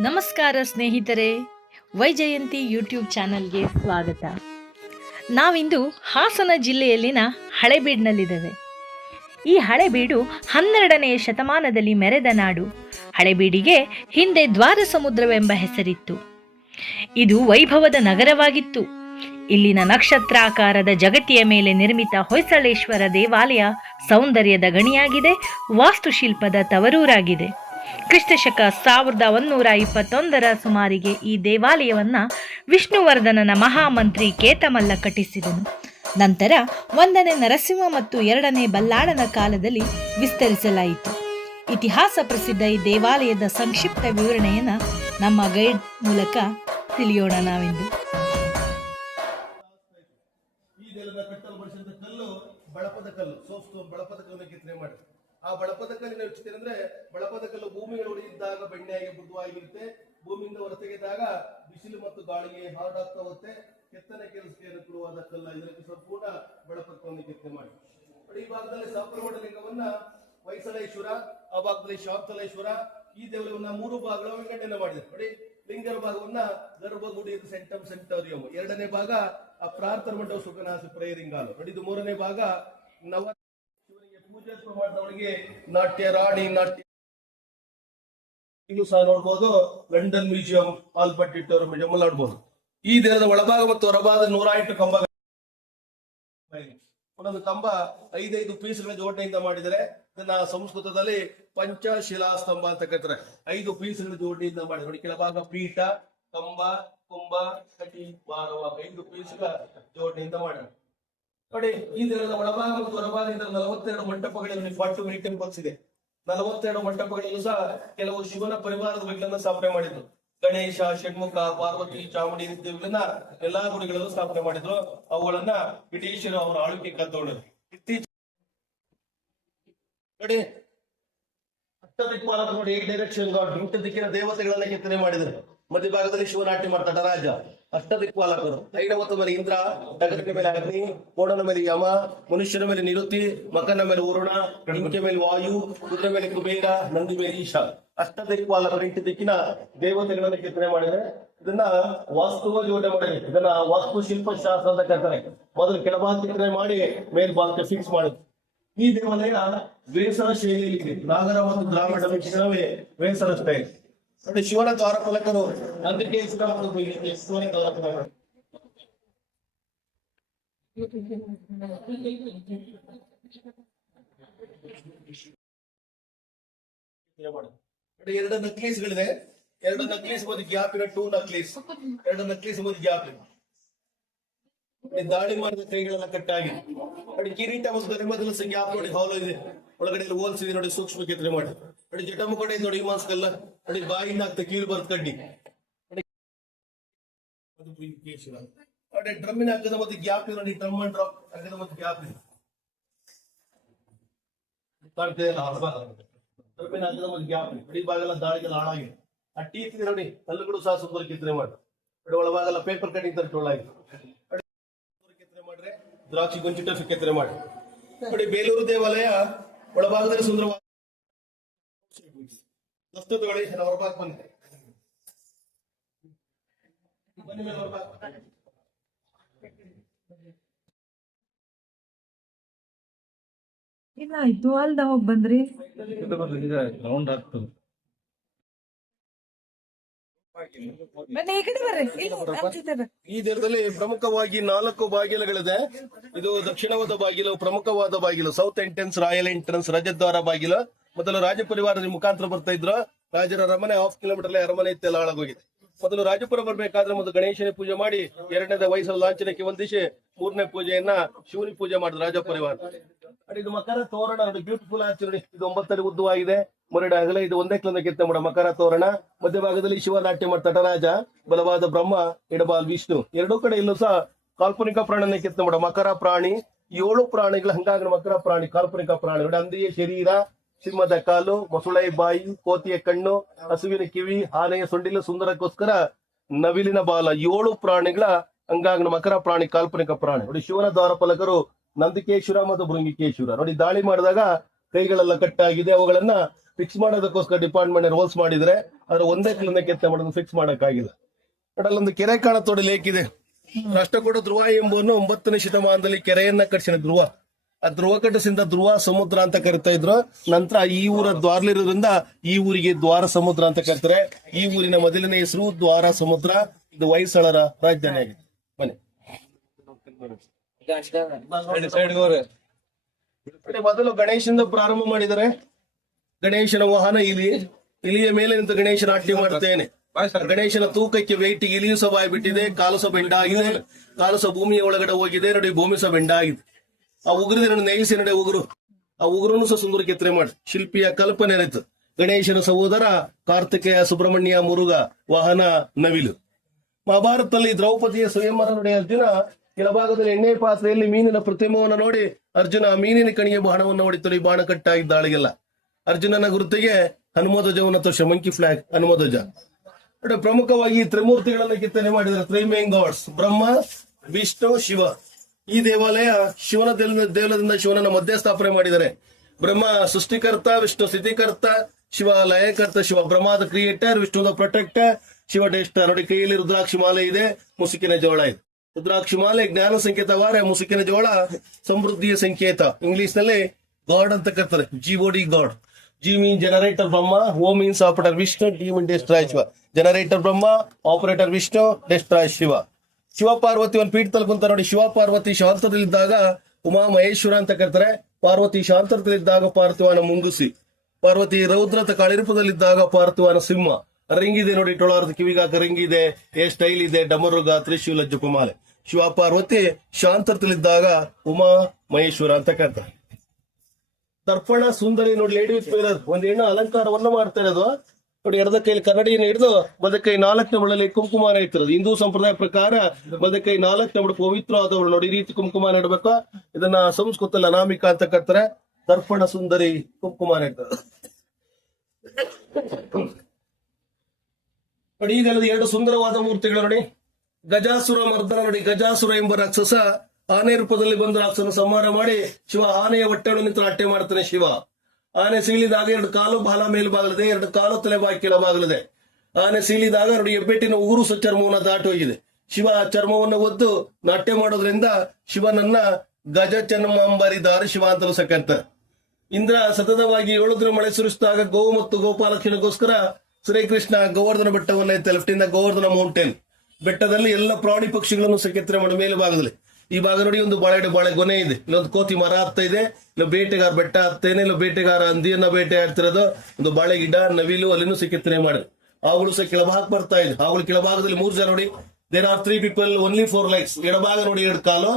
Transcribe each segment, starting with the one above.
ನಮಸ್ಕಾರ ಸ್ನೇಹಿತರೆ, ವೈಜಯಂತಿ ಯೂಟ್ಯೂಬ್ ಚಾನಲ್ಗೆ ಸ್ವಾಗತ. ನಾವಿಂದು ಹಾಸನ ಜಿಲ್ಲೆಯಲ್ಲಿನ ಹಳೇಬೀಡಿನಲ್ಲಿದ್ದೇವೆ. ಈ ಹಳೇಬೀಡು 12ನೇ ಶತಮಾನದಲ್ಲಿ ಮೆರೆದ ನಾಡು. ಹಳೇಬೀಡಿಗೆ ಹಿಂದೆ ದ್ವಾರ ಸಮುದ್ರವೆಂಬ ಹೆಸರಿತ್ತು. ಇದು ವೈಭವದ ನಗರವಾಗಿತ್ತು. ಇಲ್ಲಿನ ನಕ್ಷತ್ರಾಕಾರದ ಜಗತಿಯ ಮೇಲೆ ನಿರ್ಮಿತ ಹೊಯ್ಸಳೇಶ್ವರ ದೇವಾಲಯ ಸೌಂದರ್ಯದ ಗಣಿಯಾಗಿದೆ, ವಾಸ್ತುಶಿಲ್ಪದ ತವರೂರಾಗಿದೆ. ಕ್ರಿಸ್ತಶಕ 1121 ಸುಮಾರಿಗೆ ಈ ದೇವಾಲಯವನ್ನು ವಿಷ್ಣುವರ್ಧನನ ಮಹಾಮಂತ್ರಿ ಕೇತಮಲ್ಲ ಕಟ್ಟಿಸಿದನು. ನಂತರ 1ನೇ ನರಸಿಂಹ ಮತ್ತು 2ನೇ ಬಲ್ಲಾಳನ ಕಾಲದಲ್ಲಿ ವಿಸ್ತರಿಸಲಾಯಿತು. ಇತಿಹಾಸ ಪ್ರಸಿದ್ಧ ಈ ದೇವಾಲಯದ ಸಂಕ್ಷಿಪ್ತ ವಿವರಣೆಯನ್ನು ನಮ್ಮ ಗೈಡ್ ಮೂಲಕ ತಿಳಿಯೋಣ ನಾವಿಂದು. ಬಳಪದ ಕಲ್ಲು, ಸೋಫ್ಟ್ ಬಳಪದ ಕಲ್ಲು ಕೆತ್ತನೆ ಮಾಡಿ. ಆ ಬಳಪದ ಕಲ್ಲಿನ ವಿಚಿತ್ರ ಅಂದ್ರೆ, ಬಳಪದ ಕಲ್ಲು ಭೂಮಿಗಳು ಇದ್ದಾಗ ಬೆಣ್ಣೆಯಾಗಿ ಮೃದುವಾಗಿರುತ್ತೆ. ಭೂಮಿಯಿಂದ ಹೊರತೆಗೆದಾಗ ಬಿಸಿಲು ಮತ್ತು ಗಾಳಿಗೆ ಹಾರ್ಡಾಗ್ತಾ ಹೋಗುತ್ತೆ. ಕೆತ್ತನೆ ಕೆಲಸಕ್ಕೆ ಅನುಕೂಲವಾದ ಕಲ್ಲ. ಇದಕ್ಕೆ ಸಂಪೂರ್ಣ ಬಳಪದ ಕಲ್ಲನ್ನು ಕೆತ್ತನೆ ಮಾಡಿ. ಈ ಭಾಗದಲ್ಲಿ ಸಾಪ್ರಮಠ ಲಿಂಗವನ್ನ ಹೊಯ್ಸಳೇಶ್ವರ, ಆ ಭಾಗದಲ್ಲಿ ಶಾಂತಲೇಶ್ವರ, ಈ ದೇವರವನ್ನ 3 ಭಾಗಗಳ ವಿಂಗಡಣೆ ಮಾಡಿದೆ. ನೋಡಿ, ಲಿಂಗರ ಭಾಗವನ್ನ ಗರ್ಭಗುಡಿ ಸೆಂಟಮ್ ಸೆಂಟೋರಿಯಂ, 2ನೇ ಭಾಗ ಆ ಪ್ರಾರ್ಥನಾ ಮಂಟಪ ಸುಖನಾಸಿ ಪ್ರೇಯರಿಂಗ್ ಹಾಲ್. ನೋಡಿ, ಇದು 3ನೇ ಭಾಗ ನವ ಶಿವನಿಗೆ ಪೂಜೆ ಮಾಡಿದವರಿಗೆ ನಾಟ್ಯ ರಾಣಿ ನಾಟ್ಯ ಸಹ ನೋಡ್ಬೋದು. ಲಂಡನ್ ಮ್ಯೂಸಿಯಂ, ಆಲ್ಬರ್ಟ್ ಇಟ್ಟೋರ್ ಮ್ಯೂಸಿಯಂ ನೋಡ್ಬೋದು. ಈ ದೇವರ ಒಳಭಾಗ ಮತ್ತು ಹೊರಭಾಗ 108 ಕಂಬ. ಒಂದೊಂದು ಕಂಬ 5 ಪೀಸ್ಗಳ ಜೋಡಣೆಯಿಂದ ಮಾಡಿದರೆ ಇದನ್ನ ಸಂಸ್ಕೃತದಲ್ಲಿ ಪಂಚಶಿಲಾ ಸ್ತಂಭ ಅಂತ ಕರೀತಾರೆ. 5 ಪೀಸ್ಗಳ ಜೋಡಣೆಯಿಂದ ಮಾಡಿ. ನೋಡಿ, ಕೆಳಭಾಗ ಪೀಠ, ಕಂಬ, ಕುಂಭ, ಕಟಿ, ಭಾರವಾದ 5 ಪೀಸ್ಗಳ ಜೋಡಣೆಯಿಂದ ಮಾಡಿ. ನೋಡಿ, ಈ ದೇವರ ಒಳಭಾಗ ಮತ್ತು ಹೊರಭಾಗದಿಂದ 42 ಮಂಟಪಗಳಲ್ಲಿ 42 ಟೆಂಪಲ್ಸ್ ಇದೆ. 42 ಮಂಟಪಗಳಲ್ಲೂ ಸಹ ಕೆಲವು ಶಿವನ ಪರಿವಾರದ ಬಗೆಗಳನ್ನ ಸ್ಥಾಪನೆ ಮಾಡಿದ್ರು. ಗಣೇಶ, ಷಣ್ಮುಖ, ಪಾರ್ವತಿ, ಚಾಮುಂಡಿ ಇವುಗಳನ್ನ ಎಲ್ಲಾ ಗುಡಿಗಳಲ್ಲೂ ಸ್ಥಾಪನೆ ಮಾಡಿದ್ರು. ಅವುಗಳನ್ನ ಬ್ರಿಟಿಷರು ಅವರ ಆಳ್ವಿಕೆ ಕಲ್ತ್ಕೊಂಡ್ರು. ಇತ್ತೀಚೆಗೆ ನೋಡಿ, ಅಷ್ಟದಿಕ್ಪಾಲಕರು ನೋಡಿ, 8 ಡೈರೆಕ್ಷನ್ ಗಾಡ್, 8 ದಿಕ್ಕಿನ ದೇವತೆಗಳನ್ನ ಕೆತ್ತನೆ ಮಾಡಿದ್ರು. ಮಧ್ಯಭಾಗದಲ್ಲಿ ಶಿವನಾಟ್ಯ ಮಾಡ್ತಾ ನಟರಾಜ. ಅಷ್ಟದಿಕ್ಪಾಲಕರು. ಐರಾವತ ಮೇಲೆ ಇಂದ್ರ, ಟಗರಿನ ಮೇಲೆ ಅಗ್ನಿ, ಕೋಣನ ಮೇಲೆ ಯಮ, ಮನುಷ್ಯನ ಮೇಲೆ ನಿರುತಿ, ಮಕನ ಮೇಲೆ ವರುಣ, ಜಿಂಕೆ ಮೇಲೆ ವಾಯು, ಕುದುರೆ ಮೇಲೆ ಕುಬೇರ, ನಂದಿ ಮೇಲೆ ಈಶ. ಅಷ್ಟದಿಕ್ಪಾಲಕರು 8 ದಿಕ್ಕಿನ ದೇವತೆಗಳನ್ನ ಕೆತ್ತನೆ ಮಾಡಿದ್ರೆ ಇದನ್ನ ವಾಸ್ತುವ ಜೋಡಣೆ ಮಾಡಿದ್ರೆ ಇದನ್ನ ವಾಸ್ತುಶಿಲ್ಪ ಶಾಸ್ತ್ರ ಅಂತ ಕರೀತಾರೆ. ಮೊದಲು ಕೆಳಭಾಗ ಕೆತ್ತನೆ ಮಾಡಿ ಮೇಲ್ಭಾಗಕ್ಕೆ ಫಿಕ್ಸ್ ಮಾಡುದು. ಈ ದೇವಾಲಯ ವೇಸರ ಶೈಲಿಯಲ್ಲಿ ಇದೆ. ನಾಗರ ಮತ್ತು ದ್ರಾವಿಡ ಮಿಶ್ರಣವೇ ವೇಸರ ಸ್ಟೈಲ್. ನೋಡಿ, ಶಿವನ ದ್ವಾರಪಾಲಕರು ಅದಕ್ಕೆ ಶಿವನ ದ್ವಾರಪಾಲಕರು. ನೋಡಿ, 2 ನಕ್ಲೀಸ್ಗಳಿದೆ. 2 ನಕ್ಲೀಸ್ ಮಧ್ಯ ಗ್ಯಾಪ್ ಇದೆ. 2 ನಕ್ಲೀಸ್, 2 ನಕ್ಲೀಸ್ ಮಧ್ಯ ಗ್ಯಾಪ್ ಇದೆ. ದಾಳಿ ಮಾಡಿದ ಕೈಗಳೆಲ್ಲ ಕಟ್ಟಾಗಿ. ನೋಡಿ, ಕಿರೀಟ ಮತ್ತು ಮೊದಲ ಗ್ಯಾಪ್ ನೋಡಿ, ಹಾಲು ಇದೆ. ಒಳಗಡೆ ಹೋಲ್ಸಿದೆ ನೋಡಿ, ಸೂಕ್ಷ್ಮ ಕೆತ್ತನೆ ಮಾಡಿ. ನೋಡಿ, ಜಟಮುಖ ನೋಡಿ, ಮಾಸ್ಕಲ್ಲ. ನೋಡಿ, ಬಾಯಿಂದ ಆಗ್ತಾ ಕೀಳು ಬರುತ್ತೆ ಕಡ್ಡಿ. ನೋಡಿ, ಡ್ರಮ್ಮಿನ ಹಗ್ಗದ ಮತ್ತೆ ಗ್ಯಾಪ್ ಇದೆ. ನೋಡಿ, ಡ್ರಮ್ ಅಂಡ್ ಡ್ರಾಪ್ ಹಗ್ಗದ ಮತ್ತೆ ಗ್ಯಾಪ್ ಇದೆ. ಡ್ರಮ್ಮಿನ ಹಗ್ಗದ ಮತ್ತೆ ಗ್ಯಾಪ್ ಇದೆ. ನೋಡಿ, ಭಾಗಲ್ಲ ದಾಳಿಗೆಲ್ಲ ಹಾಳಾಗಿದೆ. ಆ ಟೀತ್ ಇದೆ ನೋಡಿ, ಹಲ್ಲುಗಳು ಸಹ ಸುಂದರ ಕೆತ್ತನೆ ಮಾಡಿ. ನೋಡಿ, ಒಳಭಾಗಲ್ಲ ಪೇಪರ್ ಕಟಿಂಗ್ ತರ ಟೋಳಾಗಿದೆ. ಕೆತ್ತನೆ ಮಾಡ್ರೆ ದ್ರಾಕ್ಷಿ ಗೊಂಚಿ ಟಫ್ ಕೆತ್ತನೆ ಮಾಡಿ. ನೋಡಿ, ಬೇಲೂರು ದೇವಾಲಯ ಒಳಭಾಗದಲ್ಲಿ ಸುಂದರವಾದ ವಸ್ತುತುಗಳೇ ಹೊರಭಾಗ ಬಂದಿದೆ. ಏನಾಯ್ತು ಅಲ್ದ ಹೋಗಿ ಬಂದ್ರಿ? ಈ ದೇರದಲ್ಲಿ ಪ್ರಮುಖವಾಗಿ 4 ಬಾಗಿಲುಗಳಿದೆ. ಇದು ದಕ್ಷಿಣವಾದ ಬಾಗಿಲು, ಪ್ರಮುಖವಾದ ಬಾಗಿಲು, ಸೌತ್ ಎಂಟ್ರೆನ್ಸ್, ರಾಯಲ್ ಎಂಟ್ರೆನ್ಸ್, ರಾಜದ್ವಾರ ಬಾಗಿಲು. ಮೊದಲು ರಾಜ ಪರಿವಾರದ ಮುಖಾಂತರ ಬರ್ತಾ ಇದ್ರು. ರಾಜರ ಅರಮನೆ 1/2 ಕಿಲೋಮೀಟರ್ ಅರಮನೆ ಇತ್ತೆಲ್ಲ ಹಾಳಾಗೋಗಿದೆ. ಮೊದಲು ರಾಜಪುರ ಬರ್ಬೇಕಾದ್ರೆ ಮೊದಲು ಗಣೇಶನ ಪೂಜೆ ಮಾಡಿ, 2ನೇದ ವಯಸ್ಸು ಲಾಂಛನಕ್ಕೆ ವಂದಿಸಿ, 3ನೇ ಪೂಜೆಯನ್ನ ಶಿವನಿ ಪೂಜೆ ಮಾಡಿದ್ರು ರಾಜ ಪರಿವಾರ. ಇದು ಮಕರ ತೋರಣ. ಬ್ಯೂಟಿಫುಲ್ ಆಚರಣೆ. ಇದು 9 ಅಡಿ ಉದ್ದವಾಗಿದೆ, 3 ಅಡಿ ಅಗಲ. ಇದು 1 ಕಿಲೋಮೀಟರ್ ಕೆತ್ತ ಮಾಡ ಮಕರ ತೋರಣ. ಮಧ್ಯಭಾಗದಲ್ಲಿ ಶಿವನಾಟ್ಯ ಮಾಡ್ತಾ ನಟರಾಜ, ಬಲವಾದ ಬ್ರಹ್ಮ, ಎಡಬಾಲ್ ವಿಷ್ಣು. 2 ಕಡೆ ಇಲ್ಲೂ ಸಹ ಕಾಲ್ಪನಿಕ ಪ್ರಾಣಿನ ಕೆತ್ತ ಮಾಡ ಮಕರ ಪ್ರಾಣಿ. 7 ಪ್ರಾಣಿಗಳು ಹಂಗಾಗಿ ಮಕರ ಪ್ರಾಣಿ ಕಾಲ್ಪನಿಕ ಪ್ರಾಣಿ. ಹಂದಿಯ ಶರೀರ, ಸಿಂಹದ ಕಾಲು, ಮೊಸಳೆ ಬಾಯಿ, ಕೋತಿಯ ಕಣ್ಣು, ಹಸುವಿನ ಕಿವಿ, ಆನೆಯ ಸೊಂಡಿಲು, ಸುಂದರಕ್ಕೋಸ್ಕರ ನವಿಲಿನ ಬಾಲ. 7 ಪ್ರಾಣಿಗಳ ಹಂಗಾಗಿ ಮಕರ ಪ್ರಾಣಿ ಕಾಲ್ಪನಿಕ ಪ್ರಾಣಿ. ನೋಡಿ, ಶಿವನ ದ್ವಾರಪಾಲಕರು ನಂದಿಕೇಶ್ವರ ಮತ್ತು ಭೃಂಗಿಕೇಶ್ವರ. ನೋಡಿ, ದಾಳಿ ಮಾಡಿದಾಗ ಕೈಗಳೆಲ್ಲ ಕಟ್ಟಾಗಿದೆ. ಅವುಗಳನ್ನ ಫಿಕ್ಸ್ ಮಾಡೋದಕ್ಕೋಸ್ಕರ ಡಿಪಾರ್ಟ್ಮೆಂಟ್ ರೋಲ್ಸ್ ಮಾಡಿದ್ರೆ ಅದ್ರ ಒಂದೇ ಕಲ್ಲನ್ನ ಕೆತ್ತ ಮಾಡೋದು ಫಿಕ್ಸ್ ಮಾಡಕ್ಕಾಗಿಲ್ಲ. ಅಲ್ಲೊಂದು ಕೆರೆ ಕಾಣತೋಡಿ ಲೇಕ್ ಇದೆ. ರಾಷ್ಟ್ರಕೂಟ ಧ್ರುವ ಎಂಬುವನು 9ನೇ ಶತಮಾನದಲ್ಲಿ ಕೆರೆಯನ್ನ ಕಟ್ಟಿಸಿದ ಧ್ರುವ. ಆ ಧ್ರುವ ಕಟ್ಟಿಸಿದ ಧ್ರುವ ಸಮುದ್ರ ಅಂತ ಕರಿತಾ ಇದ್ರು. ನಂತರ ಈ ಊರ ದ್ವಾರಲಿರೋದ್ರಿಂದ ಈ ಊರಿಗೆ ದ್ವಾರ ಸಮುದ್ರ ಅಂತ ಕರೀತಾರೆ. ಈ ಊರಿನ ಮೊದಲನೇ ಹೆಸರು ದ್ವಾರ ಸಮುದ್ರ. ಇದು ಹೊಯ್ಸಳರ ರಾಜಧಾನಿ ಆಗಿದೆ. ಬನ್ನಿ, ಮೊದಲು ಗಣೇಶನಿಂದ ಪ್ರಾರಂಭ ಮಾಡಿದರೆ. ಗಣೇಶನ ವಾಹನ ಇಲಿಯ ಮೇಲೆ ನಿಂತು ಗಣೇಶನ ಆಟ್ಯ ಮಾಡುತ್ತೇನೆ. ಗಣೇಶನ ತೂಕಕ್ಕೆ ವೆಯ್ಟ್ ಇಲಿಯು ಸಹ ಬಾಯ್ಬಿಟ್ಟಿದೆ, ಕಾಲು ಸಹ ಬೆಂಡ ಆಗಿದೆ, ಕಾಲು ಸಹ ಭೂಮಿಯ ಒಳಗಡೆ ಹೋಗಿದೆ ನೋಡಿ, ಭೂಮಿ ಸಹ ಬೆಂಡ ಆಗಿದೆ. ಆ ಉಗುರಿದೆ ನೋಡಿ, ನೈಲ್ಸಿ ನಡೆ ಉಗುರು. ಆ ಉಗುರನ್ನು ಸಹ ಸುಂದರ ಕೆತ್ತನೆ ಮಾಡಿ ಶಿಲ್ಪಿಯ ಕಲ್ಪನೆ ಇತ್ತು. ಗಣೇಶನ ಸಹೋದರ ಕಾರ್ತಿಕೇಯ, ಸುಬ್ರಹ್ಮಣ್ಯ, ಮುರುಘ, ವಾಹನ ನವಿಲು. ಮಹಾಭಾರತದಲ್ಲಿ ದ್ರೌಪದಿಯ ಸ್ವಯಂವರ ನೋಡಿ ಅರ್ಜುನ ಕೆಳಭಾಗದಲ್ಲಿ ಎಣ್ಣೆ ಪಾತ್ರೆಯಲ್ಲಿ ಮೀನಿನ ಪ್ರತಿಮೆಯನ್ನು ನೋಡಿ ಅರ್ಜುನ ಮೀನಿನ ಕಣಿಗೆ ಬಾಣವನ್ನು ಹೊಡಿತಾನೆ. ಬಾಣ ಕಟ್ಟಾಗಿದ್ದಾಳಿಗೆಲ್ಲ ಅರ್ಜುನನ ಗುರುತಿಗೆ ಹನುಮಧ್ವಜವನ್ನು ತೋರಿಸ, ಮಂಕಿ ಫ್ಲಾಗ್ ಹನುಮಧ್ವಜ. ಪ್ರಮುಖವಾಗಿ ತ್ರಿಮೂರ್ತಿಗಳನ್ನು ಕೆತ್ತನೆ ಮಾಡಿದ್ದಾರೆ. Three main gods, Brahma, Vishnu, Shiva. ಈ ದೇವಾಲಯ ಶಿವನ ದೇವಲದಿಂದ ಶಿವನನ್ನ ಮಧ್ಯಸ್ಥಾಪನೆ ಮಾಡಿದ್ದಾರೆ. ಬ್ರಹ್ಮ ಸೃಷ್ಟಿಕರ್ತ, ವಿಷ್ಣು ಸ್ಥಿತಿಕರ್ತ, ಶಿವ ಲಯಕರ್ತ. ಶಿವ ಬ್ರಹ್ಮದ ಕ್ರಿಯೇಟರ್, ವಿಷ್ಣುದ ಪ್ರೊಟೆಕ್ಟರ್, ಶಿವ ಡೇಸ್ಟರ್. ನೋಡಿ, ಕೈಯಲ್ಲಿ ರುದ್ರಾಕ್ಷಿ ಮಾಲೆ ಇದೆ, ಮುಸುಕಿನ ಜೋಳ ಇದೆ. ರುದ್ರಾಕ್ಷಿ ಮಾಲೆ ಜ್ಞಾನ ಸಂಕೇತವಾರೆ, ಮುಸುಕಿನ ಜೋಳ ಸಮೃದ್ಧಿಯ ಸಂಕೇತ. ಇಂಗ್ಲಿಷ್ ನಲ್ಲಿ ಗಾಡ್ ಅಂತ ಕರ್ತಾರೆ, ಜಿಒಡಿ ಗಾಡ್. ಜಿ ಮೀನ್ ಜನರೇಟರ್ ಬ್ರಹ್ಮ, ಓ ಮೀನ್ಸ್ ಆಪರೇಟರ್ ವಿಷ್ಣು, ಡಿ ಮೀನ್ ಡೆಸ್ಟ್ರಾಯ್ ಶಿವ. ಜನರೇಟರ್ ಬ್ರಹ್ಮ, ಆಪರೇಟರ್ ವಿಷ್ಣು, ಡೆಸ್ಟ್ರಾಯ್ ಶಿವ. ಶಿವ ಪಾರ್ವತಿ ಒಂದು ಪೀಠ ತಲುಪಂತ ನೋಡಿ. ಶಿವ ಪಾರ್ವತಿ ಶಾಂತದಲ್ಲಿದ್ದಾಗ ಉಮಾ ಮಹೇಶ್ವರ ಅಂತ ಕರ್ತಾರೆ. ಪಾರ್ವತಿ ಶಾಂತದಲ್ಲಿದ್ದಾಗ ಪಾರ್ಥಿವನ ಮುಂಗುಸಿ. ಪಾರ್ವತಿ ರೌದ್ರತ ಕಾಳಿರೂಪದಲ್ಲಿದ್ದಾಗ ಪಾರ್ಥಿವನ ಸಿಂಹ. ರಿಂಗಿದೆ ನೋಡಿ, ಟೊಳಾರದ ಕಿವಿಗಾಕ ರಿಂಗಿದೆ, ಏ ಸ್ಟೈಲ್ ಇದೆ, ಡಮರುಗ, ತ್ರಿಶೂಲ, ಜಪಮಾಲೆ. ಶಿವ ಪಾರ್ವತಿ ಶಾಂತದಲ್ಲಿದ್ದಾಗ ಉಮಾ ಮಹೇಶ್ವರ ಅಂತ ಕರ್ತಾರೆ. ದರ್ಪಣ ಸುಂದರಿ ನೋಡಿ, ಲೇಡಿ ವಿತ್ ಮಿರರ್. ಒಂದು ಹೆಣ್ಣು ಅಲಂಕಾರವನ್ನ ಮಾಡ್ತಾ ಇರೋದು ನೋಡಿ. ಎಡದ ಕೈಲಿ ಕನ್ನಡಿಯನ್ನು ಹಿಡಿದು ಬದಕೈ 4ನೇ ಬಳ್ಳಲ್ಲಿ ಕುಂಕುಮಾನ ಇಟ್ಟಿರೋದು. ಹಿಂದೂ ಸಂಪ್ರದಾಯ ಪ್ರಕಾರ ಬದಕೈ 4ನೇ ಬಡ ಪವಿತ್ರವಾದವಳು ನೋಡಿ, ಈ ರೀತಿ ಕುಂಕುಮಾನ ಇಡಬೇಕು. ಇದನ್ನ ಸಂಸ್ಕೃತದಲ್ಲಿ ಅನಾಮಿಕ ಅಂತ ಕರ್ತಾರೆ. ದರ್ಪಣ ಸುಂದರಿ ಕುಂಕುಮಾನ ಇಡ್ತಾರೆ ನೋಡಿ. ಇದೆಲ್ಲ 2 ಸುಂದರವಾದ ಮೂರ್ತಿಗಳು ನೋಡಿ. ಗಜಾಸುರ ಮರ್ದನ ನೋಡಿ. ಗಜಾಸುರ ಎಂಬ ರಾಕ್ಷಸ ಆನೆ ರೂಪದಲ್ಲಿ ಬಂದು ರಾಕ್ಷಸನ ಸಂಹಾರ ಮಾಡಿ ಶಿವ ಆನೆಯ ಹೊಟ್ಟೆಯನ್ನು ನಿಂತು ನಾಟ್ಯ ಮಾಡ್ತಾನೆ. ಶಿವ ಆನೆ ಸೀಳಿದಾಗ 2 ಕಾಲು ಬಾಲ ಮೇಲ್ಭಾಗಲಿದೆ, 2 ಕಾಲು ತಲೆ ಕೆಳಭಾಗಲಿದೆ. ಆನೆ ಸೀಳಿದಾಗ ನೋಡಿ, ಹೆಬ್ಬೆಟ್ಟಿನ ಉಗುರು ಸಹ ಚರ್ಮವನ್ನು ದಾಟಿ ಹೋಗಿದೆ. ಶಿವ ಚರ್ಮವನ್ನು ಒದ್ದು ನಾಟ್ಯ ಮಾಡೋದ್ರಿಂದ ಶಿವನನ್ನ ಗಜ ಚನ್ನಮಾಂಬರಿದಾರ ಶಿವ ಅಂತಲೂ ಸಹ ಕರೀತಾರೆ. ಇಂದ್ರ ಸತತವಾಗಿ 7 ದಿನ ಮಳೆ ಸುರಿಸಿದಾಗ ಗೋ ಮತ್ತು ಗೋಪಾಲಕನಿಗೋಸ್ಕರ ಶ್ರೀಕೃಷ್ಣ ಗೋವರ್ಧನ ಬೆಟ್ಟವನ್ನು ಎತ್ತ. ಲೆಫ್ಟಿಂದ ಗೋವರ್ಧನ ಮೌಂಟೇನ್ ಬೆಟ್ಟದಲ್ಲಿ ಎಲ್ಲ ಪ್ರಾಣಿ ಪಕ್ಷಿಗಳನ್ನು ಸಹ ಕೆತ್ತನೆ ಮಾಡಿ ಮೇಲ್ಭಾಗದಲ್ಲಿ. ಈ ಭಾಗ ನೋಡಿ, ಒಂದು ಬಾಳೆ ಗೊನೆ ಇದೆ, ಇಲ್ಲೊಂದು ಕೋತಿ ಮರ ಹತ್ತಾ ಇದೆ, ಇಲ್ಲ ಬೇಟೆಗಾರ ಬೆಟ್ಟ ಹತ್ತೇನೆ, ಇಲ್ಲ ಬೇಟೆಗಾರ ಹಂದಿಯನ್ನ ಬೇಟೆ ಆಡ್ತಿರೋದು, ಒಂದು ಬಾಳೆ ಗಿಡ, ನವಿಲು, ಅಲ್ಲಿನೂ ಸಹ ಕೆತ್ತನೆ ಮಾಡಿ. ಅವುಗಳು ಸಹ ಕೆಳಭಾಗ ಬರ್ತಾ ಇದೆ. ಅವುಗಳು ಕೆಳಭಾಗದಲ್ಲಿ 3 ಜನ ನೋಡಿ. There are 3 people, only 4 legs. ಎಡಭಾಗ ನೋಡಿ 2 ಕಾಲು,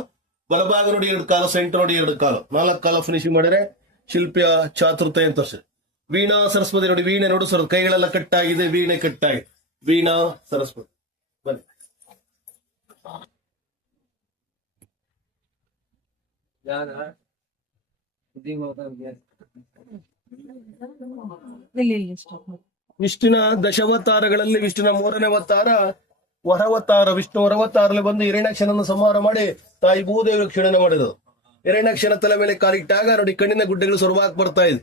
ಬಲಭಾಗ ನೋಡಿ 2 ಕಾಲು, ಸೆಂಟರ್ ನೋಡಿ 2 ಕಾಲು, 4 ಕಾಲು ಫಿನಿಶಿಂಗ್ ಮಾಡಿದ್ರೆ ಶಿಲ್ಪಿಯ ಚಾತುರ್ತೆ ಅಂತ ತೋರಿಸಿ. ವೀಣಾ ಸರಸ್ವತಿ ನೋಡಿ, ವೀಣೆ ನೋಡು ಸರ್, ಕೈಗಳೆಲ್ಲ ಕಟ್ಟಾಗಿದೆ, ವೀಣೆ ಕಟ್ಟಾಗಿದೆ. ವೀಣಾ ಸರಸ್ವತಿ ಬನ್ನಿ. ವಿಷ್ಣುವಿನ ದಶಾವತಾರಗಳಲ್ಲಿ ವಿಷ್ಣುವಿನ 3ನೇ ಅವತಾರ ವರವತಾರ. ವಿಷ್ಣು ವರವತಾರಲ್ಲಿ ಬಂದು ಹಿರಣ್ಯಾಕ್ಷನನ್ನು ಸಂಹಾರ ಮಾಡಿ ತಾಯಿ ಭೂದೇವಿ ಕ್ಷಣನ ಮಾಡಿದ್ರು. ಹಿರಣ್ಯಾಕ್ಷನ ತಲೆ ಮೇಲೆ ಕಾಲಿಟ್ಟಾಗ ನೋಡಿ, ಕಣ್ಣಿನ ಗುಡ್ಡೆಗಳು ಸೊರಬಾಕ್ ಬರ್ತಾ ಇದೆ.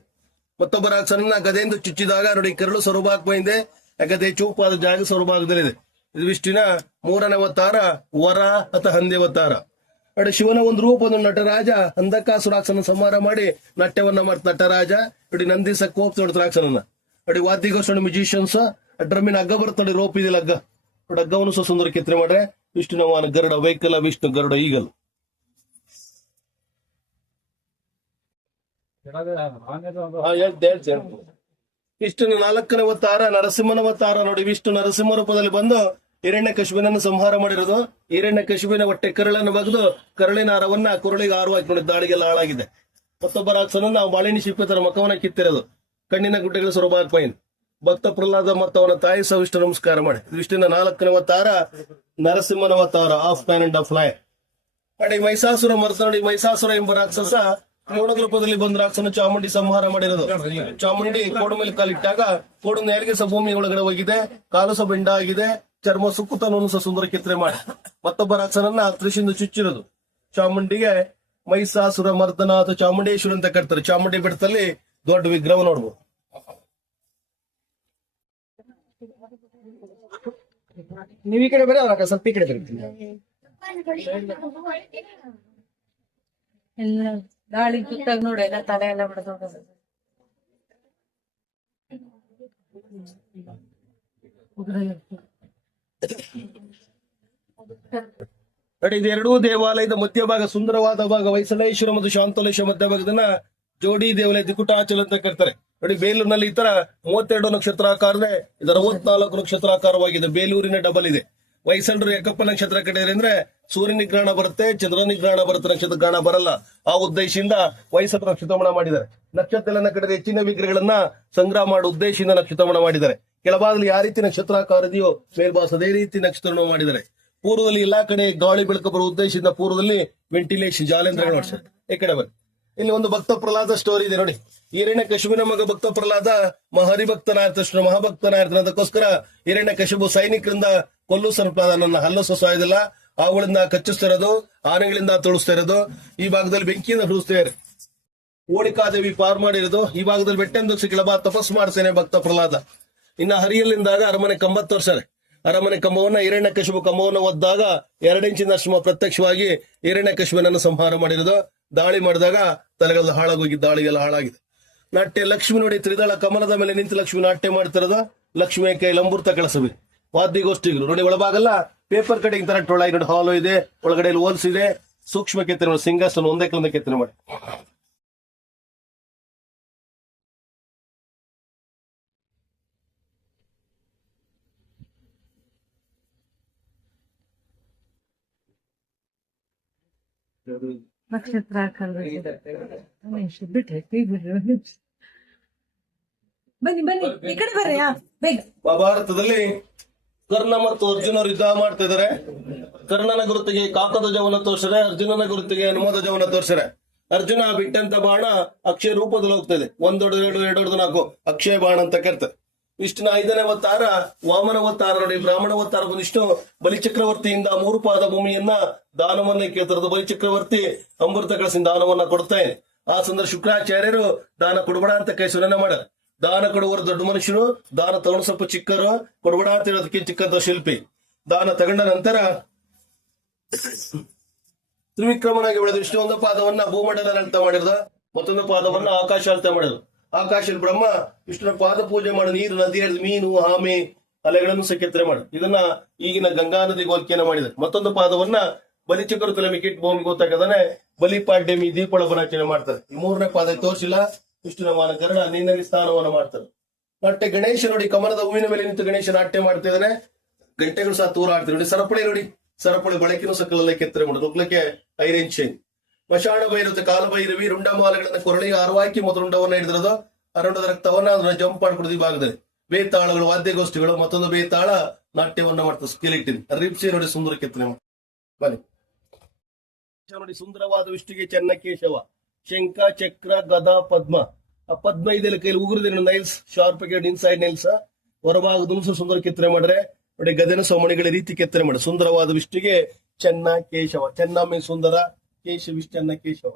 ಮತ್ತೊಬ್ಬ ರಾಕ್ಷಸನ್ನ ಗದೆಯಿಂದ ಚುಚ್ಚಿದಾಗ ನೋಡಿ, ಕರಳು ಸೊರಬಾಕ್ ಬಂದಿದೆ. ಗದೆ ಚೂಪಾದ ಜಾಗ ಸೊರಭಾಗದಲ್ಲಿದೆ. ಇದು ವಿಷ್ಣುವಿನ 3ನೇ ಅವತಾರ, ವರ ಅಥವಾ ಹಂದಿ ಅವತಾರ. ನೋಡಿ, ಶಿವನ ಒಂದು ರೂಪ, ಒಂದು ನಟರಾಜ ಅಂಧಕಾಸುರಾಕ್ಷನ ಸಂಹಾರ ಮಾಡಿ ನಾಟ್ಯವನ್ನ ಮಾಡ್ತ ನಟರಾಜ ನೋಡಿ. ನಂದಿಸ ಕೋಪ್ ನೋಡ್ತ ರಾಕ್ಷಸನ್ನ ನೋಡಿ. ವಾದ್ಯಗೋಷ್ಠ ಮ್ಯೂಸಿಷಿಯನ್ಸ್, ಡ್ರಮ್ಮಿನ ಹಗ್ಗ ಬರ್ತದೆ, ರೋಪ್ ಇದೆ ಹಗ್ಗ ನೋಡಿ. ಹಗ್ಗವನ್ನು ಸಹ ಸುಂದರ ಕೆತ್ತನೆ ಮಾಡ್ರೆ. ವಿಷ್ಣುನವನ ಗರುಡ ವೈಕಲ, ವಿಷ್ಣು ಗರುಡ ಈಗಲ್. ವಿಷ್ಣುನ 4ನೇ ಅವತಾರ ನರಸಿಂಹನ ಅವತಾರ ನೋಡಿ. ವಿಷ್ಣು ನರಸಿಂಹ ರೂಪದಲ್ಲಿ ಬಂದು ಹಿರಣ್ಯಕಶಿಪನನ್ನು ಸಂಹಾರ ಮಾಡಿರೋದು. ಹಿರಣ್ಯಕಶಿಪನ ಹೊಟ್ಟೆ ಕರಳನ್ನು ಬಗೆದು ಕರಳಿನ ಹಾರವನ್ನ ಕುರಳಿಗೆ ಹಾರು ಹಾಕಿ ನೋಡಿ, ದಾಳಿಗೆಲ್ಲ ಹಾಳಾಗಿದೆ. ಮತ್ತೊಬ್ಬ ರಾಕ್ಷಸನನ್ನ ಬಾಳಿನಿ ಶಿಲ್ಪಿ ತರ ಮಖವನ್ನ ಕಿತ್ತಿರೋದು, ಕಣ್ಣಿನ ಗುಡ್ಡೆಗಳು ಸೊರಬಾಕ್ಬೈನ್. ಭಕ್ತ ಪ್ರಹ್ಲಾದ ಮತ್ತು ಅವನ ತಾಯಿ ಸಹ ವಿಷ್ಣು ನಮಸ್ಕಾರ ಮಾಡಿ. ವಿಷ್ಣುವಿನ 4ನೇ ಅವತಾರ ನರಸಿಂಹನ ಅವತಾರ, of man and of lion. ನೋಡಿ, ಮಹಿಷಾಸುರ ಮರ್ದ ನೋಡಿ. ಮಹಿಷಾಸುರ ಎಂಬ ರಾಕ್ಷಸ ಕೋಣದ ರೂಪದಲ್ಲಿ ಬಂದು ರಾಕ್ಷಸನ ಚಾಮುಂಡಿ ಸಂಹಾರ ಮಾಡಿರೋದು. ಚಾಮುಂಡಿ ಕೋಡು ಮೇಲೆ ಕಾಲಿಟ್ಟಾಗ ಕೋಡು ನೇರಿಗೆ ಸಹ ಭೂಮಿ ಒಳಗಡೆ ಹೋಗಿದೆ, ಕಾಲು ಸಹ ಬೆಂಡ ಆಗಿದೆ, ಚರ್ಮ ಸುಕ್ಕುತನವನ್ನು ಸಹ ಸುಂದರ ಕೆತ್ತನೆ ಮಾಡಿ. ಮತ್ತೊಬ್ಬ ರಾಕ್ಷಸನನ್ನ ತ್ರಿಶಿಂದ ಚುಚ್ಚಿರೋದು. ಚಾಮುಂಡಿಗೆ ಮೈಸಾಸುರ ಮರ್ದನ ಅಥವಾ ಚಾಮುಂಡೇಶ್ವರಿ ಅಂತ ಕರ್ತಾರೆ. ಚಾಮುಂಡಿ ಬೆಟ್ಟದಲ್ಲಿ ದೊಡ್ಡ ವಿಗ್ರಹ ನೋಡ್ಬೋದು. ನೀವು ಈ ಕಡೆ ಬರೀ ಅವ್ರ ಸ್ವಲ್ಪ ಈ ಕಡೆ ಬರ್ತೀನಿ. ಎಲ್ಲ ಗಾಳಿ ಸುತ್ತಾಗ ನೋಡಿ ಎಲ್ಲ ತಲೆ ಎಲ್ಲ ಬಿಡೋದು. ನೋಡಿ, ಇದು ಎರಡೂ ದೇವಾಲಯದ ಮಧ್ಯಭಾಗ ಸುಂದರವಾದ ಭಾಗ ಹೊಯ್ಸಳೇಶ್ವರ ಮತ್ತು ಶಾಂತಲೇಶ್ವರ ಮಧ್ಯಭಾಗದನ್ನ ಜೋಡಿ ದೇವಾಲಯ ದಿಕ್ಕುಟಾಚಲ ಅಂತ ಕರ್ತಾರೆ. ನೋಡಿ, ಬೇಲೂರಿನಲ್ಲಿ ಈ ತರ 32 ನಕ್ಷತ್ರಾಕಾರ ಇದೆ, ಇದು 64 ನಕ್ಷತ್ರಾಕಾರವಾಗಿದೆ. ಬೇಲೂರಿನ ಡಬಲ್ ಇದೆ. ಹೊಯ್ಸಳರು ಯಾಕಪ್ಪ ನಕ್ಷತ್ರ ಕಟ್ಟಿದ್ರೆ ಅಂದ್ರೆ ಸೂರ್ಯ ನಿಗ್ರಹಣ ಬರುತ್ತೆ, ಚಂದ್ರ ನಿಗ್ರಹಣ ಬರುತ್ತೆ, ನಕ್ಷತ್ರ ಗ್ರಹಣ ಬರಲ್ಲ. ಆ ಉದ್ದೇಶದಿಂದ ಹೊಯ್ಸಳರು ನಕ್ಷತ್ರಮಣ ಮಾಡಿದ್ದಾರೆ. ನಕ್ಷತ್ರಗಳನ್ನ ಕಟ್ಟಿದ್ರೆ ಹೆಚ್ಚಿನ ವಿಗ್ರಹಗಳನ್ನ ಸಂಗ್ರಹ ಮಾಡುವ ಉದ್ದೇಶದಿಂದ ನಕ್ಷತ್ರಮಣ ಮಾಡಿದ್ದಾರೆ. ಕೆಳಭಾಗದಲ್ಲಿ ಯಾವ ರೀತಿ ನಕ್ಷತ್ರಾಕಾರ ಇದೆಯೋ ಮೇಲ್ಭಾಸ ಅದೇ ರೀತಿ ನಕ್ಷತ್ರಮಣ ಮಾಡಿದ್ದಾರೆ. ಪೂರ್ವದಲ್ಲಿ ಎಲ್ಲಾ ಕಡೆ ಗಾಳಿ ಬೆಳಕು ಬರುವ ಉದ್ದೇಶದಿಂದ ಪೂರ್ವದಲ್ಲಿ ವೆಂಟಿಲೇಷನ್ ಜಾಲೇಂದ್ರಗಳು ಮಾಡಿದ್ದಾರೆ. ಈ ಕಡೆ ಬನ್ನಿ, ಇಲ್ಲಿ ಒಂದು ಭಕ್ತ ಪ್ರಹ್ಲಾದ ಸ್ಟೋರಿ ಇದೆ ನೋಡಿ. ಹಿರಣ್ಯಕಶಿಪುವಿನ ಮಗ ಭಕ್ತ ಪ್ರಹ್ಲಾದ ಹರಿಭಕ್ತನಾಗಿರ್ತ ಮಹಾಭಕ್ತನಾಗಿರ್ತಾನೆ. ಅದಕ್ಕೋಸ್ಕರ ಹಿರಣ್ಯಕಶಿಪು ಸೈನಿಕರಿಂದ ಕೊಲ್ಲು ನನ್ನ ಹಲ್ಲಸು ಸಾಯೋದಿಲ್ಲ, ಅವುಗಳಿಂದ ಕಚ್ಚಿಸ್ತಾ ಇರೋದು, ಆನೆಗಳಿಂದ ತುಳಿಸ್ತಾ ಇರೋದು, ಈ ಭಾಗದಲ್ಲಿ ಬೆಂಕಿಯಿಂದ ಹುಡಿಸ್ತಾರೆ. ಓಡಿಕಾದೇವಿ ಪಾರ್ ಮಾಡಿರೋದು, ಈ ಭಾಗದಲ್ಲಿ ಬೆಟ್ಟೆಂದು ಕೆಳಬಾ ತಪಸ್ಸು ಮಾಡ್ತೇನೆ ಭಕ್ತ ಪ್ರಹ್ಲಾದ. ಇನ್ನ ಹರಿಯಲ್ಲಿಂದಾಗ ಅರಮನೆ ಕಂಬ ತೋರ್ಸಾರೆ. ಅರಮನೆ ಕಂಬವನ್ನ ಹಿರಣ್ಯಕಶಿಪು ಕಂಬವನ್ನು ಒದ್ದಾಗ 2 ಇಂಚಿನಷ್ಟು ಪ್ರತ್ಯಕ್ಷವಾಗಿ ಹಿರಣ್ಯಕಶಿಪನನ್ನು ಸಂಹಾರ ಮಾಡಿರೋದು. ದಾಳಿ ಮಾಡಿದಾಗ ತಲೆಗೆಲ್ಲ ಹಾಳಾಗೋಗಿ ದಾಳಿಗೆಲ್ಲ ಹಾಳಾಗಿದೆ. ನಾಟ್ಯ ಲಕ್ಷ್ಮಿ ನೋಡಿ, ತ್ರಿದಳ ಕಮಲದ ಮೇಲೆ ನಿಂತು ಲಕ್ಷ್ಮಿ ನಾಟ್ಯ ಮಾಡ್ತಿರೋದು. ಲಕ್ಷ್ಮಿಯ ಕೈ ಲಂಬೂರ್ತ ಕೆಲಸವಿ ವಾದ್ಯಗೋಷ್ಠಿಗಳು ನೋಡಿ. ಒಳಭಾಗಲ್ಲ ಪೇಪರ್ ಕಟಿಂಗ್ ತರ ಟೊಳಗೆ ನೋಡಿ ಹಾಲು ಇದೆ, ಒಳಗಡೆ ಹೋಲ್ಸ್ ಇದೆ, ಸೂಕ್ಷ್ಮ ಕೆತ್ತನೆ ಮಾಡಿ ಸಿಂಹಾಸನ ಒಂದೇ ಕಲಂದ ಕೆತ್ತನೆ ಮಾಡಿ. ನಕ್ಷತ್ರ ಬಿಟ್ರೆ ಬನ್ನಿ ಬನ್ನಿ ಈ ಕಡೆ ಬರ್ರಿ ಬೇಗ. ಮಹಾಭಾರತದಲ್ಲಿ ಕರ್ಣ ಮತ್ತು ಅರ್ಜುನರು ಯುದ್ಧ ಮಾಡ್ತಾ ಇದಾರೆ. ಕರ್ಣನ ಗುರುತಿಗೆ ಕಾಕಧ್ವಜವನ್ನ ತೋರಿಸಿದ್ರೆ, ಅರ್ಜುನನ ಗುರುತಿಗೆ ಹನುಮಧ್ವಜವನ್ನ ತೋರಿಸಿದ್ರೆ. ಅರ್ಜುನ ಬಿಟ್ಟಂತ ಬಾಣ ಅಕ್ಷಯ ರೂಪದಲ್ಲಿ ಹೋಗ್ತಾ ಇದೆ. 1 2 2 4 ಅಕ್ಷಯ ಬಾಣ ಅಂತ ಕರ್ತಾರೆ. ವಿಷ್ಣುನ 5ನೇ ಅವತಾರ ವಾಮನ ಅವತಾರ ನೋಡಿ. ಬ್ರಾಹ್ಮಣ ಅವತಾರ ವಿಷ್ಣು ಬಲಿಚಕ್ರವರ್ತಿಯಿಂದ 3 ಪಾದ ಭೂಮಿಯನ್ನ ದಾನವನ್ನ ಕೇಳ್ತಿರೋದು. ಬಲಿಚಕ್ರವರ್ತಿ ಅಮೃತ ಕಳಸಿನ ದಾನವನ್ನ ಕೊಡ್ತಾ ಇದೆ. ಆ ಸಂದರ್ಭ ಶುಕ್ರಾಚಾರ್ಯರು ದಾನ ಕೊಡಬೇಡ ಅಂತ ಕೈ ಸುನನ ಮಾಡ್ಯಾರ. ದಾನ ಕೊಡುವರು ದೊಡ್ಡ ಮನುಷ್ಯರು, ದಾನ ತಗೊಂಡು ಸ್ವಲ್ಪ ಚಿಕ್ಕರು, ಕೊಡಬೇಡ ಅಂತ ಹೇಳೋದಕ್ಕೆ ಚಿಕ್ಕಂತ ಶಿಲ್ಪಿ. ದಾನ ತಗೊಂಡ ನಂತರ ತ್ರಿವಿಕ್ರಮನಾಗಿ ಬೆಳೆದ ವಿಷ್ಣು ಒಂದು ಪಾದವನ್ನ ಭೂಮಂಡಲ ಅಳತೆ ಮಾಡಿರೋದು, ಮತ್ತೊಂದು ಪಾದವನ್ನ ಆಕಾಶ ಅಳತೆ ಮಾಡಿದ್ರು. ಆಕಾಶದಲ್ಲಿ ಬ್ರಹ್ಮ ವಿಷ್ಣುನ ಪಾದ ಪೂಜೆ ಮಾಡಿ ನೀರು, ನದಿ ಹರಿದು ಮೀನು, ಆಮೆ, ಅಲೆಗಳನ್ನು ಸೆಕೆತ್ತರೆ ಮಾಡಿ ಇದನ್ನ ಈಗಿನ ಗಂಗಾ ನದಿಗೆ ಹೋಲಿಕೆಯನ್ನು ಮಾಡಿದ್ದಾರೆ. ಮತ್ತೊಂದು ಪಾದವನ್ನ ಬಲಿಚಕ್ರ ತಲೆ ಮಿಕಿಟ್ ಭೂಮಿಗೆ ಗೊತ್ತಾಗದಾನೆ ಬಲಿಪಾಡ್ಯಮಿ ದೀಪೊಳಬನಾಚರಣೆ ಮಾಡ್ತಾರೆ. ಈ 3ನೇ ಪಾದ ತೋರಿಸಿಲ್ಲ. ವಿಷ್ಣುನ ಮಾನ ಗರುಡ ನೀನಲ್ಲಿ ಸ್ನಾನವನ್ನ ಮಾಡ್ತಾರೆ. ನಾಟ್ಯ ಗಣೇಶ ನೋಡಿ, ಕಮಲದ ಹೂವಿನ ಮೇಲೆ ನಿಂತು ಗಣೇಶ ನಾಟ್ಯ ಮಾಡ್ತಾ ಇದ್ದಾನೆ. ಗಂಟೆಗಳು ಸಹ ತೂರಾಡ್ತಾರೆ ನೋಡಿ. ಸರಪಳಿ ನೋಡಿ, ಸರಪಳಿ ಬಳಕೆನೂ ಸಕಲಲ್ಲೇ ಕೆತ್ತನೆ ಮಾಡೋದು. ರುಗ್ಲಕ್ಕೆ ಐರನ್ ಚೈನ್. ಮಶಾಣ ಭೈರವ ಕಾಲಭೈರವಿ ರುಂಡಮಾಲೆಗಳನ್ನ ಕೊರಳಿಗೆ ಹಾರವಾಕಿ ಮೊದಲುಂಡವನ್ನ ಹಿಡಿದಿರೋದು. ಅರುಂಡದ ರಕ್ತವನ್ನ ಅದನ್ನ ಜಂಪ್ ಮಾಡ್ಕೊಡೋದು. ಈ ಭಾಗದಲ್ಲಿ ಬೇತಾಳಗಳು ವಾದ್ಯಗೋಷ್ಠಿಗಳು, ಮತ್ತೊಂದು ಬೇತಾಳ ನಾಟ್ಯವನ್ನ ಮಾಡ್ತಾರೆ. ಸ್ಕೆಲಿಟಿನ್ ರಿಪ್ಸಿ ನೋಡಿ ಸುಂದರ ಕೆತ್ತನೆ ಬನ್ನಿ ನೋಡಿ. ಸುಂದರವಾದ ವಿಷ್ಣುಗೆ ಚೆನ್ನಕೇಶವ, ಶಂಖ, ಚಕ್ರ, ಗದಾ, ಪದ್ಮ. ಆ ಪದ್ಮ ಇದೆಲ್ಲ ಕೈಲಿ ಉಗುರಿದೆ ನೈಲ್ಸ್, ಶಾರ್ಪ್ ಇನ್ಸೈಡ್ ನೈಲ್ಸ್. ಹೊರಭಾಗದ ಸುಂದರ ಕೆತ್ತನೆ ಮಾಡ್ರೆ ನೋಡಿ. ಗದನ ಸೋಮಣಿಗಳ ರೀತಿ ಕೆತ್ತನೆ ಮಾಡಿ. ಸುಂದರವಾದ ವಿಷ್ಣುಗೆ ಚೆನ್ನಕೇಶವ. ಚೆನ್ನಮ್ಮೆ ಸುಂದರ, ಕೇಶವ ಚೆನ್ನಕೇಶವ.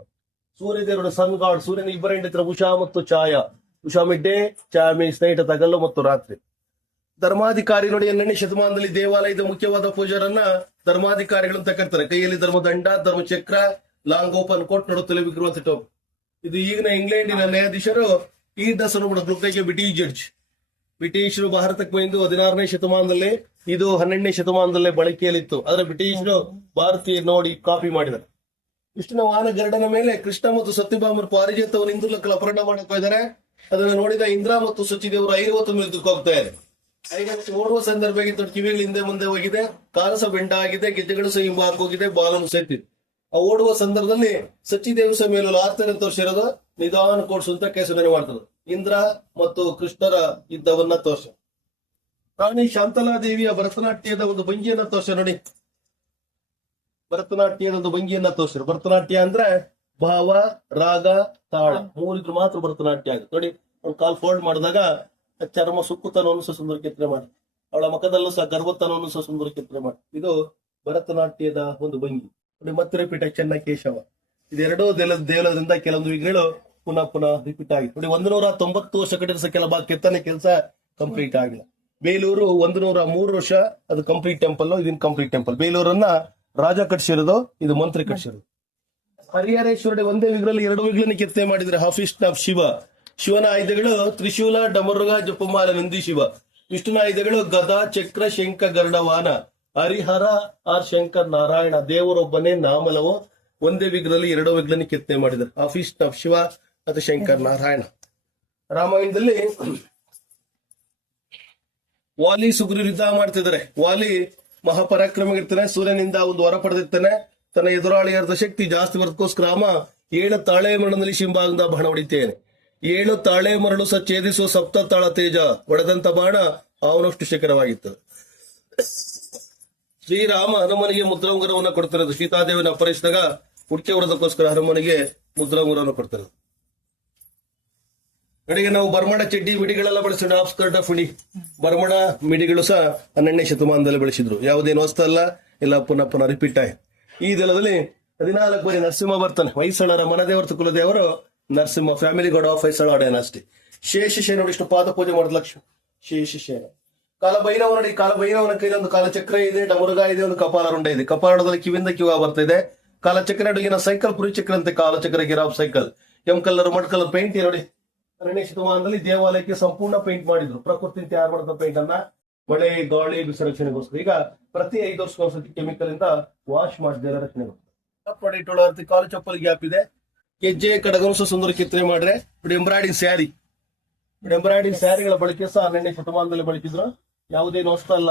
ಸೂರ್ಯದೇವರ ಸನ್ ಗಾಡ್. ಸೂರ್ಯನ ಇಬ್ಬರ ಹೆಂಡತಿರ ಉಷಾ ಮತ್ತು ಛಾಯಾ. ಉಷಾ ಮಿಡ್ಡೆ, ಛಾಯಾ ಮೀನ್ಸ್ ನೈಟ್ ತಗಲ್ಲು ಮತ್ತು ರಾತ್ರಿ. ಧರ್ಮಾಧಿಕಾರಿ ನೋಡಿ, 8ನೇ ಶತಮಾನದಲ್ಲಿ ದೇವಾಲಯದ ಮುಖ್ಯವಾದ ಪೂಜಾರನ್ನ ಧರ್ಮಾಧಿಕಾರಿಗಳಂತ ಕರ್ತಾರೆ. ಕೈಯಲ್ಲಿ ಧರ್ಮದಂಡ, ಧರ್ಮಚಕ್ರ, ಲಾಂಗ್ ಓಪನ್ ಕೋಟ್, ನಡುತ್ತಲೇ ವಿಗ್ರಹ ಟೋಪ್. ಇದು ಈಗಿನ ಇಂಗ್ಲೆಂಡಿನ ನ್ಯಾಯಾಧೀಶರು ಈ ದಸರು ಬ್ರಿಟಿಷ್ ಜಡ್ಜ್. ಬ್ರಿಟಿಷರು ಭಾರತಕ್ಕೆ ಬಂದು 16ನೇ ಶತಮಾನದಲ್ಲಿ, ಇದು 12ನೇ ಶತಮಾನದಲ್ಲೇ ಬಳಕೆಯಲ್ಲಿತ್ತು. ಆದ್ರೆ ಬ್ರಿಟಿಷರು ಭಾರತೀಯ ನೋಡಿ ಕಾಪಿ ಮಾಡಿದ್ದಾರೆ. ವಿಷ್ಣುನ ವಾಹನ ಗರುಡನ ಮೇಲೆ ಕೃಷ್ಣ ಮತ್ತು ಸತ್ಯಭಾಮರು ಪಾರಿಜಾತವನ್ನು ಹಿಂದುಲಕ್ಕಲು ಅಪಹರಣ ಮಾಡಕ್ ಹೋಗಿದ್ದಾರೆ. ಅದನ್ನ ನೋಡಿದ ಇಂದ್ರ ಮತ್ತು ಸಚಿದೇವರು 50 ಮೇಲ್ದಕ್ಕೆ ಹೋಗ್ತಾ ಇದ್ದಾರೆ. 50 ಓಡುವ ಸಂದರ್ಭ ಕಿವಿಗಳು ಹಿಂದೆ ಮುಂದೆ ಹೋಗಿದೆ, ಕಾಲಸ ಬೆಂಡ ಆಗಿದೆ, ಗೆಜ್ಜೆಗಳು ಸಹ ಹಿಂಬಾಕ್ ಹೋಗಿದೆ, ಬಾಲನು ಸೆತ್ತಿದೆ. ಆ ಓಡುವ ಸಂದರ್ಭದಲ್ಲಿ ಸಚಿದೇವ ಸಹ ಮೇಲೂ ಆರ್ತನೆ ತೋರಿಸಿರೋದು. ನಿಧಾನ ಕೋಡ್ಸುವಂತ ಕೆಲಸ ಮಾಡ್ತಾರೆ. ಇಂದ್ರ ಮತ್ತು ಕೃಷ್ಣರ ಯುದ್ಧವನ್ನ ತೋರ್ಸ. ರಾಣಿ ಶಾಂತಲಾದೇವಿಯ ಭರತನಾಟ್ಯದ ಒಂದು ಭಂಗಿಯನ್ನ ತೋರ್ಸ ನೋಡಿ. ಭರತನಾಟ್ಯದ ಒಂದು ಭಂಗಿಯನ್ನ ತೋರಿಸಿರು. ಭರತನಾಟ್ಯ ಅಂದ್ರೆ ಭಾವ, ರಾಗ, ತಾಳ 3 ಇದ್ರು ಮಾತ್ರ ಭರತನಾಟ್ಯ ಆಗುತ್ತೆ ನೋಡಿ. ಒಂದು ಕಾಲ್ ಫೋಲ್ಡ್ ಮಾಡಿದಾಗ ಚರ್ಮ ಸುಕ್ಕುತನವನ್ನು ಸಹ ಸುಂದರ ಕೆತ್ತನೆ ಮಾಡಿ, ಅವಳ ಮುಖದಲ್ಲೂ ಸಹ ಗರ್ಭತನವನ್ನು ಸಹ ಸುಂದರ ಕೆತ್ತನೆ ಮಾಡಿ. ಇದು ಭರತನಾಟ್ಯದ ಒಂದು ಭಂಗಿ ನೋಡಿ. ಮತ್ತೆ ರಿಪೀಟ್ ಚೆನ್ನಕೇಶವ. ಇದೆರಡೂ ದೇವಲದಿಂದ ಕೆಲವೊಂದು ವಿಗ್ರಹಗಳು ಪುನಃ ಪುನಃ ರಿಪೀಟ್ ಆಗಿದೆ. ನೋಡಿ 190 ವರ್ಷ ಕಟ್ಟಿದ ಕೆಲ ಭಾಗ ಕೆತ್ತನೆ ಕೆಲಸ ಕಂಪ್ಲೀಟ್ ಆಗಿಲ್ಲ. ಬೇಲೂರು 103 ವರ್ಷ ಅದು ಕಂಪ್ಲೀಟ್ ಟೆಂಪಲ್, ಇದನ್ ಕಂಪ್ಲೀಟ್ ಟೆಂಪಲ್. ಬೇಲೂರನ್ನ ರಾಜ ಕಟ್ಸಿರೋದು, ಇದು ಮಂತ್ರಿ ಕಟ್ಸಿರೋದು. ಹರಿಹರೇಶ್ವರ ಒಂದೇ ವಿಗ್ರಹದಲ್ಲಿ 2 ವಿಗ್ರಹನ ಕೆತ್ತನೆ ಮಾಡಿದ್ರೆ. ಹಾಫಿಸ್ಟ್ ಆಫ್ ಶಿವ, ಶಿವನ ಆಯುಧಗಳು ತ್ರಿಶೂಲ, ಡಮರುಗ, ಜಪಮಾಲ, ನಂದಿ ಶಿವ. ವಿಷ್ಣುನ ಆಯುಧಗಳು ಗದಾ, ಚಕ್ರ, ಶಂಖ, ಗರುಡವಾನ. ಹರಿಹರ ಆರ್ ಶಂಕರ್ ನಾರಾಯಣ, ದೇವರೊಬ್ಬನೇ ನಾಮಲವು. ಒಂದೇ ವಿಗ್ರಹದಲ್ಲಿ 2 ವಿಗ್ರಹನ ಕೆತ್ತನೆ ಮಾಡಿದ್ದಾರೆ. ಹಾಫಿಸ್ಟ್ ಆಫ್ ಶಿವ ಮತ್ತು ಶಂಕರ್ ನಾರಾಯಣ. ರಾಮಾಯಣದಲ್ಲಿ ವಾಲಿ ಸುಗ್ರೀವ ಯುದ್ಧ ಮಾಡ್ತಿದ್ದಾರೆ. ವಾಲಿ ಮಹಾಪರಾಕ್ರಮಿಗಿರ್ತಾನೆ, ಸೂರ್ಯನಿಂದ ಒಂದು ವರ ಪಡೆದಿರ್ತಾನೆ. ತನ್ನ ಎದುರಾಳಿಯಾದ ಶಕ್ತಿ ಜಾಸ್ತಿ ಬರೋದಕ್ಕೋಸ್ಕರ 7 ತಾಳೆ ಮರಳಿನಲ್ಲಿ ಶಿಂಬಾಗದ ಬಾಣ ಹೊಡಿತೇನೆ. 7 ತಾಳೆ ಮರಳು ಛೇದಿಸುವ 7 ತಾಳ ತೇಜ. ಹೊಡೆದಂತ ಬಾಣ ಅವನಷ್ಟು ಶಿಖರವಾಗಿತ್ತು. ಶ್ರೀರಾಮ ಹನುಮನಿಗೆ ಮುದ್ರಾಂಗುರವನ್ನು ಕೊಡ್ತಿರೋದು. ಸೀತಾದೇವಿನ ಅಪಹರಿಸಿದಾಗ ಹುಡ್ಕೆ ಹೊಡೆದಕ್ಕೋಸ್ಕರ ಹನುಮನಿಗೆ ಮುದ್ರಾಂಗುರವನ್ನು ಕೊಡ್ತಿರೋದು. ಕಡೆಗೆ ನಾವು ಬರ್ಮಡ ಚಡ್ಡಿ ಮಿಡಿಗಳೆಲ್ಲ ಬಳಸಿದ್ರು. ಹಾಫ್ ಸ್ಕರ್ಟ್ ಆಫ್ ಮಿಡಿ, ಬರ್ಮಡ ಮಿಡಿಗಳು ಸಹ 12ನೇ ಶತಮಾನದಲ್ಲಿ ಬಳಸಿದ್ರು. ಯಾವುದೇನು ಹೊಸ್ತಲ್ಲ, ಇಲ್ಲ ಪುನಃ ಪುನಃ ರಿಪೀಟ್ ಆಯ್ತು. ಈ ದಿನದಲ್ಲಿ 14 ಬಾರಿ ನರಸಿಂಹ ಬರ್ತಾನೆ. ಹೊಯ್ಸಳರ ಮನದೇವರ ಕುಲದೇವರು Narasimha, family god of Hoysala dynasty. ಶೇಷಶೇನ ನೋಡಿ ಇಷ್ಟು ಪಾದ ಪೂಜೆ ಮಾಡಿದ ಲಕ್ಷ್ಮಿ. ಶೇಷಶೇನ ಕಾಲಭೈರವ ನೋಡಿ, ಕಾಲಭೈರವನ ಕೈಲಿ ಒಂದು ಕಾಲಚಕ್ರ ಇದೆ, ಡಮರುಗ ಇದೆ, ಒಂದು ಕಪಾಲರುಂಡ ಇದೆ. ಕಪಾಲದಲ್ಲಿ ಕಿವಿಂದ ಕಿವ ಬರ್ತಾ ಇದೆ. ಕಾಲಚಕ್ರ ಅಡುಗಿನ ಸೈಕಲ್ ಪುರಿಚಕ್ರ ಅಂತೆ. ಕಾಲಚಕ್ರ ಗಿರಾಫ್ ಸೈಕಲ್. ಎಂ ಕಲರ್ ಮಡ್ ಕಲರ್ ಪೇಂಟ್ ನೋಡಿ. 12ನೇ ಶತಮಾನದಲ್ಲಿ ದೇವಾಲಯಕ್ಕೆ ಸಂಪೂರ್ಣ ಪೇಂಟ್ ಮಾಡಿದ್ರು. ಪ್ರಕೃತಿ ತಯಾರು ಮಾಡಿದ ಪೇಂಟ್ ಅನ್ನ ಮಳೆ ಗಾಳಿ ಬಿಸಿರಕ್ಷಣೆಗೋಸ್ಕರ. ಈಗ ಪ್ರತಿ 5 ವರ್ಷಕ್ಕೊಂದ್ಸತಿ ಕೆಮಿಕಲ್ ಇಂದ ವಾಶ್ ಮಾಡಿದ ರಕ್ಷಣೆಗೋಸ್ಕರ. ಕಾಲು ಚಪ್ಪಲ್ ಗ್ಯಾಪ್ ಇದೆ. ಹೆಜ್ಜೆ ಕಡಗನು ಸಹ ಸುಂದರ ಕಿತ್ತನೆ ಮಾಡ್ರೆ. ಎಂಬ್ರಾಯ್ಡಿಂಗ್ ಸ್ಯಾರಿ, ಎಂಬ್ರಾಯ್ಡಿಂಗ್ ಸ್ಯಾರಿಗಳ ಬಳಕೆ ಸಹ 12ನೇ ಶತಮಾನದಲ್ಲಿ ಬಳಸಿದ್ರು. ಯಾವುದೇನು ಹೊಸ ಅಲ್ಲ,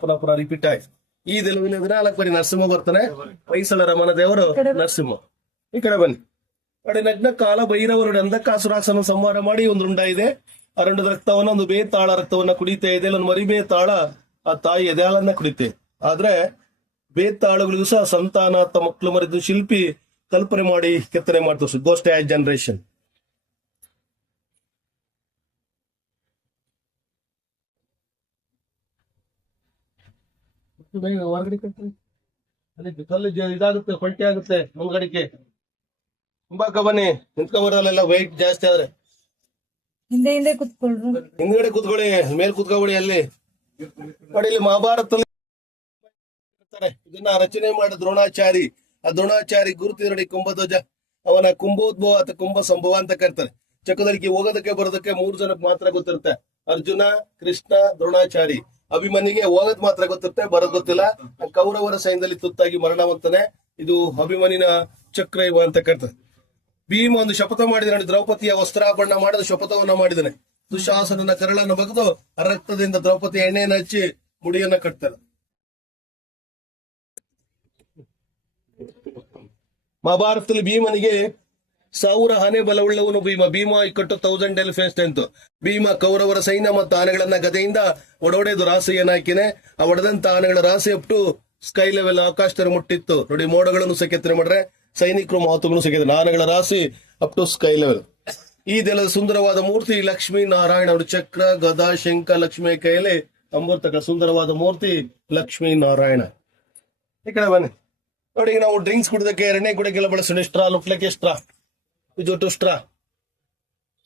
ಪುನಃ ಪುನಃ ರಿಪೀಟ್ ಆಯ್ತು. ಈ ದಿನದಲ್ಲಿ 14 ಬಾರಿ ನರಸಿಂಹ ಬರ್ತಾನೆ. ಹೊಯ್ಸಳರ ಮನದೇವರು ನರಸಿಂಹ. ಈ ಕಡೆ ಬನ್ನಿ. ಕಡೆ ನಗ್ನ ಕಾಲ ಭೈರವರು ಅಂಧಕಾಸುರಾಸನ ಸಂಹಾರ ಮಾಡಿ ಒಂದು ರುಂಡ ಇದೆ. ಆ ರುಂಡದ ರಕ್ತವನ್ನ, ಒಂದು ಬೇತಾಳ ರಕ್ತವನ್ನ ಕುಡಿತಾ ಇದೆ. ಒಂದು ಮರಿ ಬೇತಾಳ ಆ ತಾಯಿ ಎದೆಹಾಳನ್ನ ಕುಡಿತೆ. ಆದ್ರೆ ಬೇತಾಳುಗಳಿಗೂ ಸಹ ಸಂತಾನ, ಮಕ್ಕಳು ಮರಿದು ಶಿಲ್ಪಿ ಕಲ್ಪನೆ ಮಾಡಿ ಕೆತ್ತನೆ ಮಾಡ್ತಾರೆ. Ghost as generation. ಹೊರಗಡೆ ಅಲ್ಲಿ ಕಲ್ಲು ಇದಾಗುತ್ತೆ, ಹೊಂಟೆ ಆಗುತ್ತೆ ಮುಂದ್ಗಡಿಕೆ. ತುಂಬಾ ಬನ್ನಿ, ನಿಂತ್ಕೊಬರಲ್ಲ, ವೈಟ್ ಜಾಸ್ತಿ ಆದ್ರೆ ಹಿಂದೆ ಹಿಂದೆ ಕುತ್ಕೊಳ್ರು. ಹಿಂದ್ಗಡೆ ಕೂತ್ಕೊಳ್ಳಿ, ಮೇಲೆ ಕೂತ್ಕೊಬೇಡಿ. ಅಲ್ಲಿ ನೋಡಿ, ಇಲ್ಲಿ ಮಹಾಭಾರತದಲ್ಲಿ ಇದನ್ನ ರಚನೆ ಮಾಡಿದ ದ್ರೋಣಾಚಾರಿ. ಆ ದ್ರೋಣಾಚಾರಿ ಗುರುತು ನೋಡಿ, ಕುಂಭಧ್ವಜ. ಅವನ ಕುಂಭೋದ್ಭವ ಅಥವಾ ಕುಂಭ ಸಂಭವ ಅಂತ ಕರ್ತಾರೆ. ಚಕ್ರದಲ್ಲಿ ಹೋಗೋದಕ್ಕೆ ಬರೋದಕ್ಕೆ 3 ಜನಕ್ಕೆ ಮಾತ್ರ ಗೊತ್ತಿರುತ್ತೆ. ಅರ್ಜುನ, ಕೃಷ್ಣ, ದ್ರೋಣಾಚಾರಿ. ಅಭಿಮನ್ಯಿಗೆ ಹೋಗೋದ್ ಮಾತ್ರ ಗೊತ್ತಿರುತ್ತೆ, ಬರೋದ್ ಗೊತ್ತಿಲ್ಲ. ಕೌರವರ ಸೈನ್ಯದಲ್ಲಿ ತುತ್ತಾಗಿ ಮರಣವಂತಾನೆ. ಇದು ಅಭಿಮನ್ಯನ ಚಕ್ರ ಇವ ಅಂತ ಕರ್ತಾರೆ. ಭೀಮ ಒಂದು ಶಪಥ ಮಾಡಿದ ನೋಡಿ, ದ್ರೌಪದಿಯ ವಸ್ತ್ರಾಭರಣ ಮಾಡಲು ಶಪಥವನ್ನ ಮಾಡಿದಾನೆ. ದುಶಾಸನನ ಕರಳನ್ನು ಬಗೆದು ರಕ್ತದಿಂದ ದ್ರೌಪದಿ ಎಣ್ಣೆಯನ್ನು ಹಚ್ಚಿ ಮುಡಿಯನ್ನ ಕಟ್ತಾರೆ. ಮಹಾಭಾರತದಲ್ಲಿ ಭೀಮನಿಗೆ 1000 ಆನೆ ಬಲವುಳ್ಳವನು ಭೀಮ. ಭೀಮ ಇಕ್ಕಟ್ಟು 1000 ಎಲಿಫೆಂಟ್ಸ್ ಅಂತ. ಭೀಮ ಕೌರವರ ಸೈನ್ಯ ಮತ್ತು ಆನೆಗಳನ್ನ ಗದೆಯಿಂದ ಒಡೊಡೆದು ರಾಸೆಯನ್ನ ಹಾಕಿನೆ. ಆ ಒಡೆದಂತ ಆನೆಗಳ ರಾಸೆ ಅಪ್ಟು ಸ್ಕೈ ಲೆವೆಲ್, ಆಕಾಶದಲ್ಲಿ ಮುಟ್ಟಿತ್ತು ನೋಡಿ. ಮೋಡಗಳನ್ನು ಸೆಕೆತ್ತನೆ ಮಾಡ್ರೆ, ಸೈನಿಕರು ಮಹತ್ವಗಳನ್ನು ಸೆಕೆತ್ತನೆ. ಆನೆಗಳ ರಾಶಿ ಅಪ್ ಟು ಸ್ಕೈ ಲೆವೆಲ್. ಈ ದೇಲದ ಸುಂದರವಾದ ಮೂರ್ತಿ ಲಕ್ಷ್ಮೀ ನಾರಾಯಣ. ಅವರು ಚಕ್ರ, ಗದಾ, ಶಂಖ, ಲಕ್ಷ್ಮಿ ಕೈಯಲ್ಲಿ ಅಮೃತಕ ಸುಂದರವಾದ ಮೂರ್ತಿ ಲಕ್ಷ್ಮೀ ನಾರಾಯಣ. ಈ ಕಡೆ ಬನ್ನಿ ನೋಡಿ. ನಾವು ಡ್ರಿಂಕ್ಸ್ ಕುಡಿದಕ್ಕೆ, ಎಣ್ಣೆ ಕುಡಿಯಕ್ಕೆಲ್ಲ ಬಳಸೋಣ ಸ್ಟ್ರಾ. ಲುಕ್ಲಕ್ಕೆ ಸ್ಟ್ರಾ, ಜೊಟ್ಟು ಸ್ಟ್ರಾ.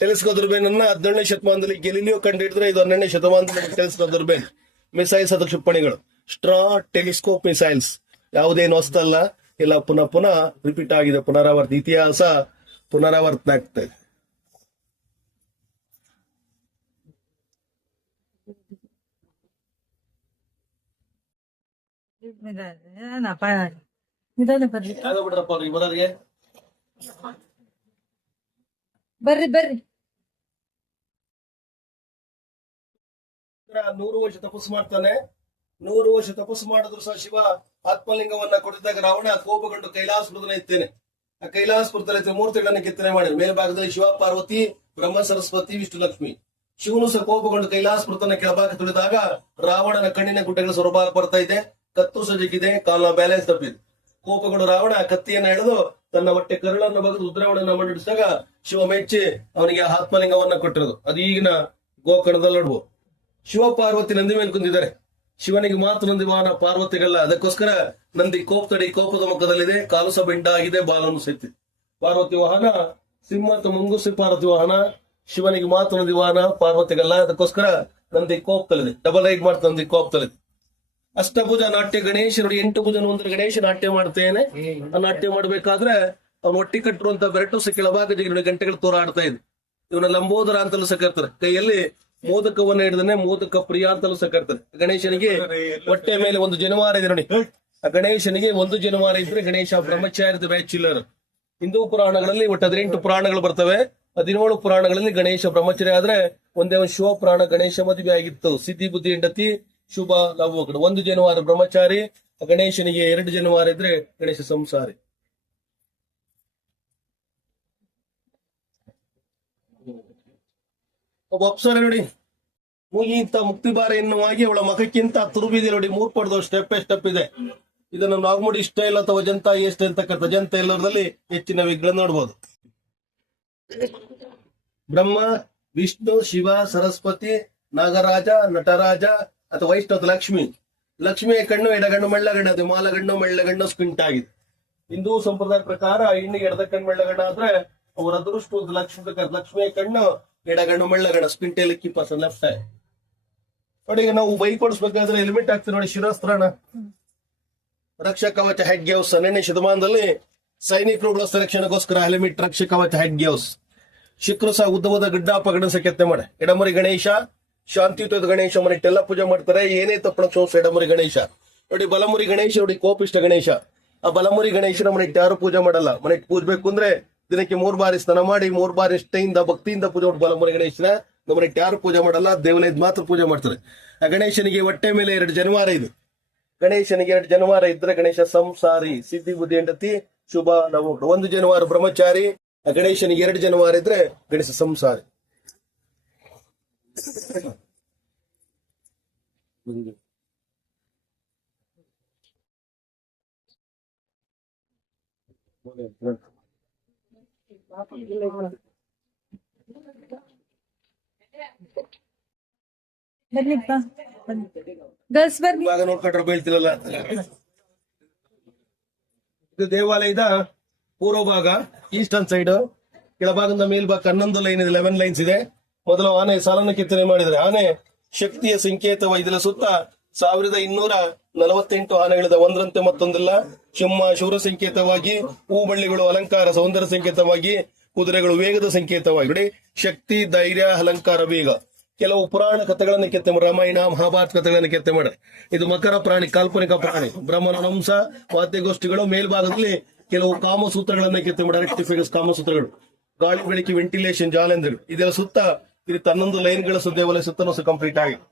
ಟೆಲಿಸ್ಕೋಪ್ ದುರ್ಬೇನನ್ನ 17ನೇ ಶತಮಾನದಲ್ಲಿ ಗೆಲಿಲಿಯೋ ಕಂಡು ಹಿಡಿದ್ರೆ, ಇದು 12ನೇ ಶತಮಾನದಲ್ಲಿ ಟೆಲಿಸ್ಕೋಪ್ ದುರ್ಬೇನ್. ಮಿಸೈಲ್ಸ್ ಅಥವಾ ಕ್ಷಿಪಣಿಗಳು. Straw, telescope, missiles. ಯಾವುದೇನು ಹೊಸ್ತಲ್ಲ, ಇಲ್ಲ ಪುನಃ ಪುನಃ ರಿಪೀಟ್ ಆಗಿದೆ. ಪುನರಾವರ್ತಿ, ಇತಿಹಾಸ ಪುನರಾವರ್ತನೆ ಆಗ್ತದೆ. ನಿಧಾನ ಬರ್ರಿ, ಯಾವ್ದು ಬಿಡ್ರಪ್ಪ ಅವ್ರಿಗೆ ಬರೋರಿಗೆ. ಬರ್ರಿ ಬರ್ರಿ. 100 ವರ್ಷ ತಪಸ್ಸು ಮಾಡ್ತಾನೆ. 100 ವರ್ಷ ತಪಸ್ಸು ಮಾಡಿದ್ರು ಸಹ ಶಿವ ಆತ್ಮಲಿಂಗವನ್ನ ಕೊಡಿದಾಗ ರಾವಣ ಕೋಪಗೊಂಡು ಕೈಲಾಸಪುರದಲ್ಲಿ ಇತ್ತೇನೆ. ಆ ಕೈಲಾಸಪುರದಲ್ಲಿ ಮೂರ್ತಿಗಳನ್ನು ಕೆತ್ತನೆ ಮಾಡಿದ್ರು. ಮೇಲ್ಭಾಗದಲ್ಲಿ ಶಿವ ಪಾರ್ವತಿ, ಬ್ರಹ್ಮ ಸರಸ್ವತಿ, ವಿಷ್ಣು ಲಕ್ಷ್ಮಿ. ಶಿವನು ಸಹ ಕೋಪಗೊಂಡು ಕೈಲಾಸಪುರತನ ಕೆಳಭಾಗ ತುಳಿದಾಗ ರಾವಣನ ಕಣ್ಣಿನ ಗುಡ್ಡೆಗಳು ಸೊರಬಾಗ ಬರ್ತಾ ಇದೆ. ಕತ್ತು ಸಜಿಗಿದೆ, ಕಾಲ ಬ್ಯಾಲೆನ್ಸ್ ತಪ್ಪಿದೆ. ಕೋಪಗೊಂಡು ರಾವಣ ಕತ್ತಿಯನ್ನ ಎಳೆದು ತನ್ನ ಹೊಟ್ಟೆ ಕರುಳನ್ನು ಬಗೆದು ಉದ್ರಾವಣನ ಮಂಡಿಸಿದಾಗ ಶಿವ ಮೆಚ್ಚಿ ಅವನಿಗೆ ಆತ್ಮಲಿಂಗವನ್ನ ಕೊಟ್ಟಿರೋದು. ಅದು ಈಗಿನ ಗೋಕರ್ಣದಲ್ಲಿ ನೋಡ್ಬೋದು. ಶಿವ ಪಾರ್ವತಿ ನಂದಿ ಮೇಲೆ ಕುಂದಿದ್ದಾರೆ. ಶಿವನಿಗೆ ಮಾತ್ರ ನಂದಿ ವಾಹನ, ಪಾರ್ವತಿಗಲ್ಲ. ಅದಕ್ಕೋಸ್ಕರ ನಂದಿ ಕೋಪದ ಮುಖದಲ್ಲಿದೆ. ಕಾಲು ಸಹ ಬೆಂಡ ಆಗಿದೆ, ಬಾಲನು ಸೆತ್ತಿದೆ. ಪಾರ್ವತಿ ವಾಹನ, ಸಿಂಹ ಅಥವಾ ಮುಂಗುಸಿ ಪಾರ್ವತಿ ವಾಹನ, ಶಿವನಿಗೆ ಮಾತ್ರ ನದಿ ವಾಹನ, ಪಾರ್ವತಿಗಲ್ಲ. ಅದಕ್ಕೋಸ್ಕರ ನಂದಿ ಕೋಪ್ತಲಿದೆ, ಡಬಲ್ ರೈಡ್ ಮಾಡ್ತಾ ನಂದಿ ಕೋಪ್ತಲಿದೆ. ಅಷ್ಟಭುಜ ನಾಟ್ಯ ಗಣೇಶ ನೋಡಿ, 8 ಭುಜನ ಒಂದು ಗಣೇಶ ನಾಟ್ಯ ಮಾಡ್ತೇನೆ. ಆ ನಾಟ್ಯ ಮಾಡ್ಬೇಕಾದ್ರೆ ಅವನು ಒಟ್ಟಿ ಕಟ್ಟಿರುವಂತ ಬೆರಟು ಸ ಕೆಳಭಾಗ ಜಿಗಿನ ಗಂಟೆಗಳು ತೋರಾಡ್ತಾ ಇದೆ. ಇವನ ಲಂಬೋದರ ಅಂತಲೂ ಸಹ ಕರ್ತಾರೆ. ಕೈಯಲ್ಲಿ ಮೋದಕವನ್ನು ಹಿಡಿದನೆ ಮೋದಕ ಪ್ರಿಯ ಅಂತಲೂ ಸಹ ಕರ್ತಾರೆ. ಗಣೇಶನಿಗೆ ಹೊಟ್ಟೆ ಮೇಲೆ ಒಂದು ಜನವಾರ ಇದೆ ನೋಡಿ. ಆ ಗಣೇಶನಿಗೆ ಒಂದು ಜನವಾರ ಇದ್ರೆ ಗಣೇಶ ಬ್ರಹ್ಮಚಾರ್ಯದ ಬ್ಯಾಚುಲರ್. ಹಿಂದೂ ಪುರಾಣಗಳಲ್ಲಿ ಒಟ್ಟು 18 ಪುರಾಣಗಳು ಬರ್ತವೆ. 17 ಪುರಾಣಗಳಲ್ಲಿ ಗಣೇಶ ಬ್ರಹ್ಮಚಾರಿ ಆದ್ರೆ ಒಂದೇ ಒಂದು ಶಿವ ಪುರಾಣ ಗಣೇಶ ಮದುವೆ ಆಗಿತ್ತು. ಸಿದ್ಧಿ ಬುದ್ಧಿ ಹೆಂಡತಿ ಶುಭ ಲವ್ವಕಡು. 1 ಜನವಾರ ಬ್ರಹ್ಮಚಾರಿ, ಗಣೇಶನಿಗೆ 2 ಜನವಾರ ಇದ್ರೆ ಗಣೇಶ ಸಂಸಾರಿ. ಒಬ್ಬ ಅಪ್ಸರೆ ನೋಡಿ, ಮುಗಿಂತ ಮುಕ್ತಿಬಾರ ಎನ್ನುವಾಗಿ ಅವಳ ಮಖಕ್ಕಿಂತ ತುರುಬಿದೆ ನೋಡಿ. 3 ಪಡೆದ ಸ್ಟೆಪ್ ಇದೆ. ಇದನ್ನು ನಾಗಮುಡಿ ಸ್ಟೈಲ್ ಅಥವಾ ಅಜಂತಾ ಸ್ಟೈಲ್ ಅಂತಕ್ಕಂಥ ಅಜಂತಾ ಎಲ್ಲರಲ್ಲಿ ಹೆಚ್ಚಿನ ವಿಗ್ರಹ ನೋಡಬಹುದು. ಬ್ರಹ್ಮ, ವಿಷ್ಣು, ಶಿವ, ಸರಸ್ವತಿ, ನಾಗರಾಜ, ನಟರಾಜ ಅಥವಾ ವೈಷ್ಣವ ಲಕ್ಷ್ಮಿ. ಲಕ್ಷ್ಮಿಯ ಕಣ್ಣು ಎಡಗಣ್ಣು ಮೆಳ್ಳಗಣ್ಣ, ಅದು ಮಾಲಗಣ್ಣು ಮೆಳ್ಳಗಣ್ಣು ಸ್ಕ್ವಿಂಟ್ ಆಗಿದೆ. ಹಿಂದೂ ಸಂಪ್ರದಾಯ ಪ್ರಕಾರ ಹೆಣ್ಣಿಗೆ ಎಡದ ಕಣ್ಣು ಮೆಳ್ಳಗಣ್ಣ ಆದ್ರೆ ಅವರ ಅದೃಷ್ಟ ಲಕ್ಷ್ಮಿಯ ಕಣ್ಣು ಎಡಗಣ್ಣು ಮೆಳ್ಳಗಣ್ಣ, ಸ್ಕ್ವಿಂಟ್ ಲೆಫ್ಟ್ ಸೈಡ್ ನೋಡಿ. ಈಗ ನಾವು ಬೈಕ್ ಓಡಿಸ್ಬೇಕಾದ್ರೆ ಹೆಲ್ಮೆಟ್ ಹಾಕ್ತೀವಿ ನೋಡಿ, ಶಿರಸ್ತ್ರಾಣ, ರಕ್ಷಾ ಕವಚ ಹೆಡ್ ಗ್ಲೌಸ್. 12ನೇ ಶತಮಾನದಲ್ಲಿ ಸೈನಿಕರು ಬಳಸಿದ ರಕ್ಷಣೆಗೋಸ್ಕರ ಹೆಲ್ಮೆಟ್, ರಕ್ಷಾ ಕವಚ ಹೆಡ್ ಗ್ಲೌಸ್. ಶುಕ್ರ ಸಹ ಉದ್ದವಾದ ಗಡ್ಡ ಗಣೇಶ ಕೆತ್ತೆ ಮಾಡೆ. ಎಡಮುರಿ ಗಣೇಶ, ಶಾಂತಿಯುತದ ಗಣೇಶ ಮನೆಟ್ಟೆಲ್ಲ ಪೂಜೆ ಮಾಡ್ತಾರೆ. ಏನೇ ತಪ್ಪಣ ಕ್ಷೋಸ ಎಡಮುರಿ ಗಣೇಶ ನೋಡಿ. ಬಲಮುರಿ ಗಣೇಶ ನೋಡಿ, ಕೋಪಿಷ್ಟ ಗಣೇಶ. ಆ ಬಲಮುರಿ ಗಣೇಶನ ಮನೆಟ್ಟು ಯಾರು ಪೂಜೆ ಮಾಡಲ್ಲ. ಮನೆಟ್ಟು ಪೂಜಬೇಕು ಅಂದ್ರೆ ದಿನಕ್ಕೆ 3 ಬಾರಿ ಸ್ನಾನ ಮಾಡಿ 3 ಬಾರಿ ನಿಷ್ಠೆಯಿಂದ ಭಕ್ತಿಯಿಂದ ಪೂಜೆ ಮಾಡಿ ಬಲಮುರಿ ಗಣೇಶನ ನಮ್ಮನೆಟ್ಟು ಯಾರು ಪೂಜೆ ಮಾಡಲ್ಲ. ದೇವಾಲಯದ ಮಾತ್ರ ಪೂಜೆ ಮಾಡ್ತಾರೆ. ಆ ಗಣೇಶನಿಗೆ ಹೊಟ್ಟೆ ಮೇಲೆ 2 ಜನವಾರ ಇದೆ. ಗಣೇಶನಿಗೆ 2 ಜನವಾರ ಇದ್ರೆ ಗಣೇಶ ಸಂಸಾರಿ, ಸಿದ್ಧಿ ಬುದ್ಧಿ ಹೆಂಡತಿ ಶುಭ ಲವ್ವಕಡು. 1 ಜನವಾರ ಬ್ರಹ್ಮಚಾರಿ, ಆ ಗಣೇಶನಿಗೆ 2 ಜನವಾರ ಇದ್ರೆ ಗಣೇಶ ಸಂಸಾರಿ. ಬನ್ನಿಪ್ಪ, ಬನ್ನಿ ಗರ್ಲ್ಸ್ ಬರ್ನಿ. ಇವಾಗ ನೋಡ್ಕೊಂಡ್ರೆ ಬೀಳ್ತಿರಲ್ಲ. ಇದು ದೇವಾಲಯದ ಪೂರ್ವ ಭಾಗ, ಈಸ್ಟರ್ನ್ ಸೈಡ್. ಕೆಳಭಾಗದ ಮೇಲ್ಭಾಗ 11 ಲೈನ್ ಇದೆ, 11 ಲೈನ್ಸ್ ಇದೆ. ಮೊದಲು ಆನೆ ಸಾಲನ್ನು ಕೆತ್ತನೆ ಮಾಡಿದರೆ ಆನೆ ಶಕ್ತಿಯ ಸಂಕೇತವ. ಇದರ ಸುತ್ತ 1248 ಆನೆಗಳಿದೆ, ಒಂದರಂತೆ ಮತ್ತೊಂದಿಲ್ಲ. ಸಿಂಹ ಶೂರ ಸಂಕೇತವಾಗಿ, ಹೂಬಳ್ಳಿಗಳು ಅಲಂಕಾರ ಸೌಂದರ್ಯ ಸಂಕೇತವಾಗಿ, ಕುದುರೆಗಳು ವೇಗದ ಸಂಕೇತವಾಗಿ ನೋಡಿ. ಶಕ್ತಿ, ಧೈರ್ಯ, ಅಲಂಕಾರ, ವೇಗ. ಕೆಲವು ಪುರಾಣ ಕಥೆಗಳನ್ನು ಕೆತ್ತೆ ಮಾಡಿ, ರಾಮಾಯಣ ಮಹಾಭಾರತ ಕಥೆಗಳನ್ನು ಕೆತ್ತೆ ಮಾಡಿ. ಇದು ಮಕರ ಪ್ರಾಣಿ, ಕಾಲ್ಪನಿಕ ಪ್ರಾಣಿ. ಬ್ರಹ್ಮನ ಹಂಸ ವಾದ್ಯಗೋಷ್ಠಿಗಳು. ಮೇಲ್ಭಾಗದಲ್ಲಿ ಕೆಲವು ಕಾಮಸೂತ್ರಗಳನ್ನ ಕೆತ್ತೆ ಮಾಡಿ, ರೆಕ್ಟಿಫಿಕಸ್ ಕಾಮಸೂತ್ರಗಳು, ಗಾಳಿ ಬೆಳಕಿ ವೆಂಟಿಲೇಷನ್, ಜಾಲೆಂದ್ರಗಳು. ಇದರ ಸುತ್ತ ಇದು 11 ಲೈನ್ಗಳ ದೇವಾಲಯ ಸುತ್ತಲೂ ಕಂಪ್ಲೀಟ್ ಆಗಿದೆ.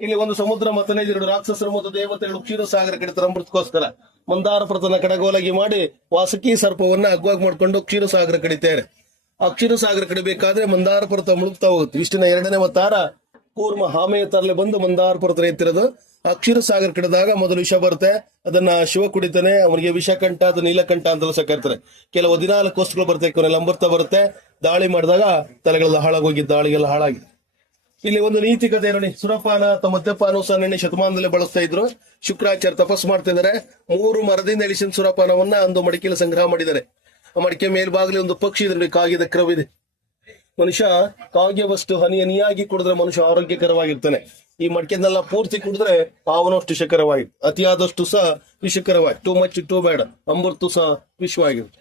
ಇಲ್ಲಿ ಒಂದು ಸಮುದ್ರ ಮತನೇ 2 ರಾಕ್ಷಸರು ಮತ್ತು ದೇವತೆಗಳು ಕ್ಷೀರಸಾಗರ ಕಡಿತಾರೆ ಅಮೃತಕ್ಕೋಸ್ಕರ. ಮಂದಾರ ಪರ್ವತನ ಕಡಗೋಲಗಿ ಮಾಡಿ ವಾಸುಕಿ ಸರ್ಪವನ್ನ ಅಗ್ವಾಗಿ ಮಾಡ್ಕೊಂಡು ಕ್ಷೀರಸಾಗರ ಕಡಿತಾರೆ. ಆ ಕ್ಷೀರಸಾಗರ ಕಡಿಬೇಕಾದ್ರೆ ಮಂದಾರ ಪರ್ವತ ಮುಳುಗ್ತಾ ಹೋಗುತ್ತೆ. ವಿಷ್ಣುವಿನ 2ನೇ ಅವತಾರ ಕೂರ್ಮ ಹಾಮೆಯ ತರಲೆ ಬಂದು ಮಂದಾರ ಪರ್ವತ ಎತ್ತಿರೋದು. ಆ ಕ್ಷೀರಸಾಗರ ಕಡಿದಾಗ ಮೊದಲು ವಿಷ ಬರುತ್ತೆ, ಅದನ್ನ ಶಿವ ಕುಡಿತಾನೆ. ಅವನಿಗೆ ವಿಷಕಂಠ, ಅದು ನೀಲಕಂಠ ಅಂತಲೂ ಸಹ ಕರೀತಾರೆ. ಕೆಲವು 14 ವಸ್ತುಗಳು ಬರುತ್ತೆ, ಕೊನೆಯಲ್ಲಿ ಅಮೃತ ಬರುತ್ತೆ. ದಾಳಿ ಮಾಡಿದಾಗ ತಲೆಗಳೆಲ್ಲ ಹಾಳಾಗೋಗಿ ದಾಳಿಗೆಲ್ಲ ಹಾಳಾಗಿದೆ. ಇಲ್ಲಿ ಒಂದು ನೀತಿ ಕಥೆ ನೋಡಿ. ಸುರಪಾನ ಅಥವಾ ಮದ್ಯಪಾನ ಸಹ 12ನೇ ಶತಮಾನದಲ್ಲಿ ಬಳಸ್ತಾ ಇದ್ರು. ಶುಕ್ರಾಚಾರ್ಯ ತಪಸ್ಸು ಮಾಡ್ತಾ ಇದ್ದಾರೆ. 3 ಮರದಿಂದ ಎಳಿಸಿದ ಸುರಪಾನವನ್ನ ಒಂದು ಮಡಿಕೆಯಲ್ಲಿ ಸಂಗ್ರಹ ಮಾಡಿದ್ದಾರೆ. ಆ ಮಡಿಕೆ ಮೇಲ್ಭಾಗಲಿ ಒಂದು ಪಕ್ಷಿ ಇದೆ ನೋಡಿ, ಕಾಗೆದ ಕ್ರವಿದೆ. ಮನುಷ್ಯ ಕಾಗೆವಷ್ಟು ಹನಿಯಾಗಿ ಕುಡಿದ್ರೆ ಮನುಷ್ಯ ಆರೋಗ್ಯಕರವಾಗಿರ್ತಾನೆ. ಈ ಮಡಿಕೆನೆಲ್ಲ ಪೂರ್ತಿ ಕುಡಿದ್ರೆ ಪಾವನಷ್ಟು ವಿಷಕರವಾಗಿ, ಅತಿಯಾದಷ್ಟು ಸಹ ವಿಷಕರವಾಗಿ. ಟೂ ಮಚ್ ಟೂ ಬ್ಯಾಡ್, ಅಮೃತ ಸಹ ವಿಷವಾಗಿರುತ್ತೆ.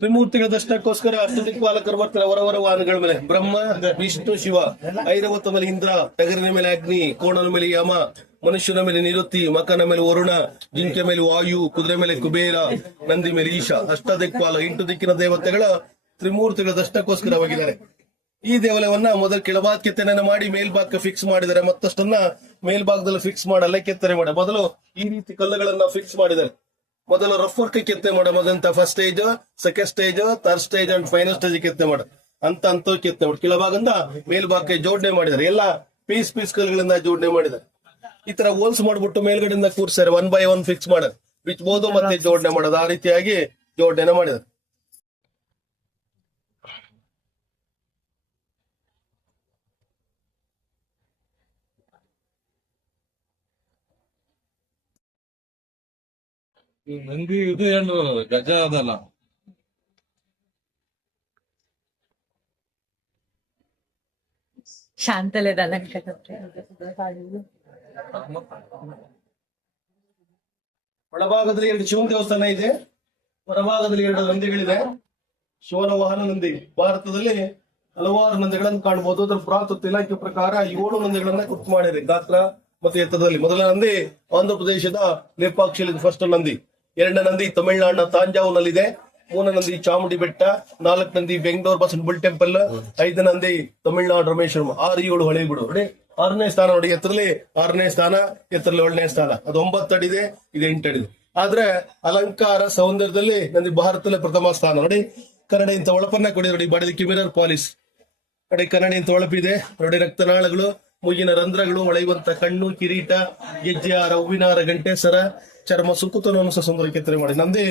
ತ್ರಿಮೂರ್ತಿಗಳ ದರ್ಶನಕ್ಕೋಸ್ಕರ ಅಷ್ಟದಿಕ್ಪಾಲಕರು ಬರ್ತಾರೆ ಅವರವರ ವಾಹನಗಳ ಮೇಲೆ. ಬ್ರಹ್ಮ, ವಿಷ್ಣು, ಶಿವ. ಐರಾವತ ಮೇಲೆ ಇಂದ್ರ, ಟಗರಿನ ಮೇಲೆ ಅಗ್ನಿ, ಕೋಣನ ಮೇಲೆ ಯಮ, ಮನುಷ್ಯನ ಮೇಲೆ ನಿರುತಿ, ಮಕನ ಮೇಲೆ ವರುಣ, ಜಿಂಕೆ ಮೇಲೆ ವಾಯು, ಕುದುರೆ ಮೇಲೆ ಕುಬೇರ, ನಂದಿ ಮೇಲೆ ಈಶ. ಅಷ್ಟದಿಕ್ಪಾಲ 8 ದಿಕ್ಕಿನ ದೇವತೆಗಳ ತ್ರಿಮೂರ್ತಿಗಳ ದರ್ಶನಕ್ಕೋಸ್ಕರವಾಗಿದ್ದಾರೆ. ಈ ದೇವಾಲಯವನ್ನ ಮೊದಲು ಕೆಳಭಾಗ ಕೆತ್ತನೆ ಮಾಡಿ ಮೇಲ್ಭಾಗಕ್ಕೆ ಫಿಕ್ಸ್ ಮಾಡಿದ್ದಾರೆ. ಮತ್ತಷ್ಟನ್ನ ಮೇಲ್ಭಾಗದಲ್ಲಿ ಫಿಕ್ಸ್ ಮಾಡಲ್ಲ, ಕೆತ್ತನೆ ಮಾಡಿ. ಮೊದಲು ಈ ರೀತಿ ಕಲ್ಲುಗಳನ್ನ ಫಿಕ್ಸ್ ಮಾಡಿದ್ದಾರೆ. ಮೊದಲು ರಫ್ ವರ್ಕ್ ಕೆತ್ತೆ ಮಾಡ. ಮೊದಲಂತ first stage, second stage, third stage and final stage ಕೆತ್ತೆ ಮಾಡ. ಅಂತ ಕೆತ್ತೆ ಮಾಡಿ ಕೆಳಭಾಗದಿಂದ ಮೇಲ್ಭಾಗಕ್ಕೆ ಜೋಡಣೆ ಮಾಡಿದ್ದಾರೆ. ಎಲ್ಲ ಪೀಸ್ ಕಲ್ಲುಗಳಿಂದ ಜೋಡಣೆ ಮಾಡಿದ್ದಾರೆ. ಈ ತರ ಹೋಲ್ಸ್ ಮಾಡ್ಬಿಟ್ಟು ಮೇಲ್ಗಡೆಯಿಂದ ಕೂರ್ಸಾರೆ 1 by 1 ಫಿಕ್ಸ್ ಮಾಡೋದು, ಬಿಚ್ಚಬಹುದು ಮತ್ತೆ ಜೋಡಣೆ ಮಾಡೋದು. ಆ ರೀತಿಯಾಗಿ ಜೋಡಣೆ ಮಾಡಿದ್ದಾರೆ. ನಂದಿ ಇದು ಏನು ಗಜ ಅದಲ್ಲ. ಶಾಂತಲೆದ ಅಲಂಕಾರ. ಒಳಭಾಗದಲ್ಲಿ 2 ಶಿವನ ದೇವಸ್ಥಾನ ಇದೆ, ಹೊರಭಾಗದಲ್ಲಿ 2 ನಂದಿಗಳಿದೆ. ಶಿವನ ವಾಹನ ನಂದಿ. ಭಾರತದಲ್ಲಿ ಹಲವಾರು ನಂದಿಗಳನ್ನು ಕಾಣಬಹುದು. ಅದರ ಪುರಾತತ್ವ ಇಲಾಖೆ ಪ್ರಕಾರ 7 ನಂದಿಗಳನ್ನ ಗುರ್ತು ಮಾಡಿದೆ ಗಾತ್ರ ಮತ್ತು ಎತ್ತರದಲ್ಲಿ. ಮೊದಲ ನಂದಿ ಆಂಧ್ರ ಪ್ರದೇಶದ ಲೇಪಾಕ್ಷಿಯಲ್ಲಿ ಫಸ್ಟ್ ನಂದಿ. 2ನೇ ನಂದಿ ತಮಿಳುನಾಡಿನ ತಾಂಜಾವೂರಿನಲ್ಲಿದೆ. 3ನೇ ನಂದಿ ಚಾಮುಂಡಿ ಬೆಟ್ಟ. 4ನೇ ನಂದಿ ಬೆಂಗಳೂರು ಬಸವನ ಬುಲ್ ಟೆಂಪಲ್. 5ನೇ ನಂದಿ ತಮಿಳುನಾಡು ರಾಮೇಶ್ವರಂ. 6, 7 ಹಳೆಬೀಡು ನೋಡಿ. 6ನೇ ಸ್ಥಾನ ನೋಡಿ, ಎತ್ತರಲ್ಲಿ 6ನೇ ಸ್ಥಾನ, ಎತ್ತರಲ್ಲಿ 7ನೇ ಸ್ಥಾನ. ಅದು 9 ಅಡಿ ಇದೆ, ಇದು 8 ಅಡಿ ಇದೆ. ಆದ್ರೆ ಅಲಂಕಾರ ಸೌಂದರ್ಯದಲ್ಲಿ ನಂದಿ ಭಾರತದಲ್ಲಿ ಪ್ರಥಮ ಸ್ಥಾನ ನೋಡಿ. ಕನ್ನಡಿ ಇಂತ ಒಳಪನ್ನ ಕೊಡಿ ನೋಡಿ, ಬಾಡಿದಕ್ಕೆ ಮಿರರ್ ಪಾಲಿಸ್ ನೋಡಿ. ಕನ್ನಡಿ ಇಂತ ಒಳಪಿದೆ ನೋಡಿ. ರಕ್ತನಾಳಗಳು, ಮುಗಿನ ರಂಧ್ರಗಳು, ಹೊಳೆಯುವಂತ ಕಣ್ಣು, ಕಿರೀಟ, ಗೆಜ್ಜೆಹಾರ, ಹೂವಿನಾರ, ಗಂಟೆ ಸರ, ಚರ್ಮ ಸುಕ್ಕುತನವನ್ನು ಸಹ ಸುಂದರ ಕೆತ್ತನೆ ಮಾಡಿ. ನಂದಿ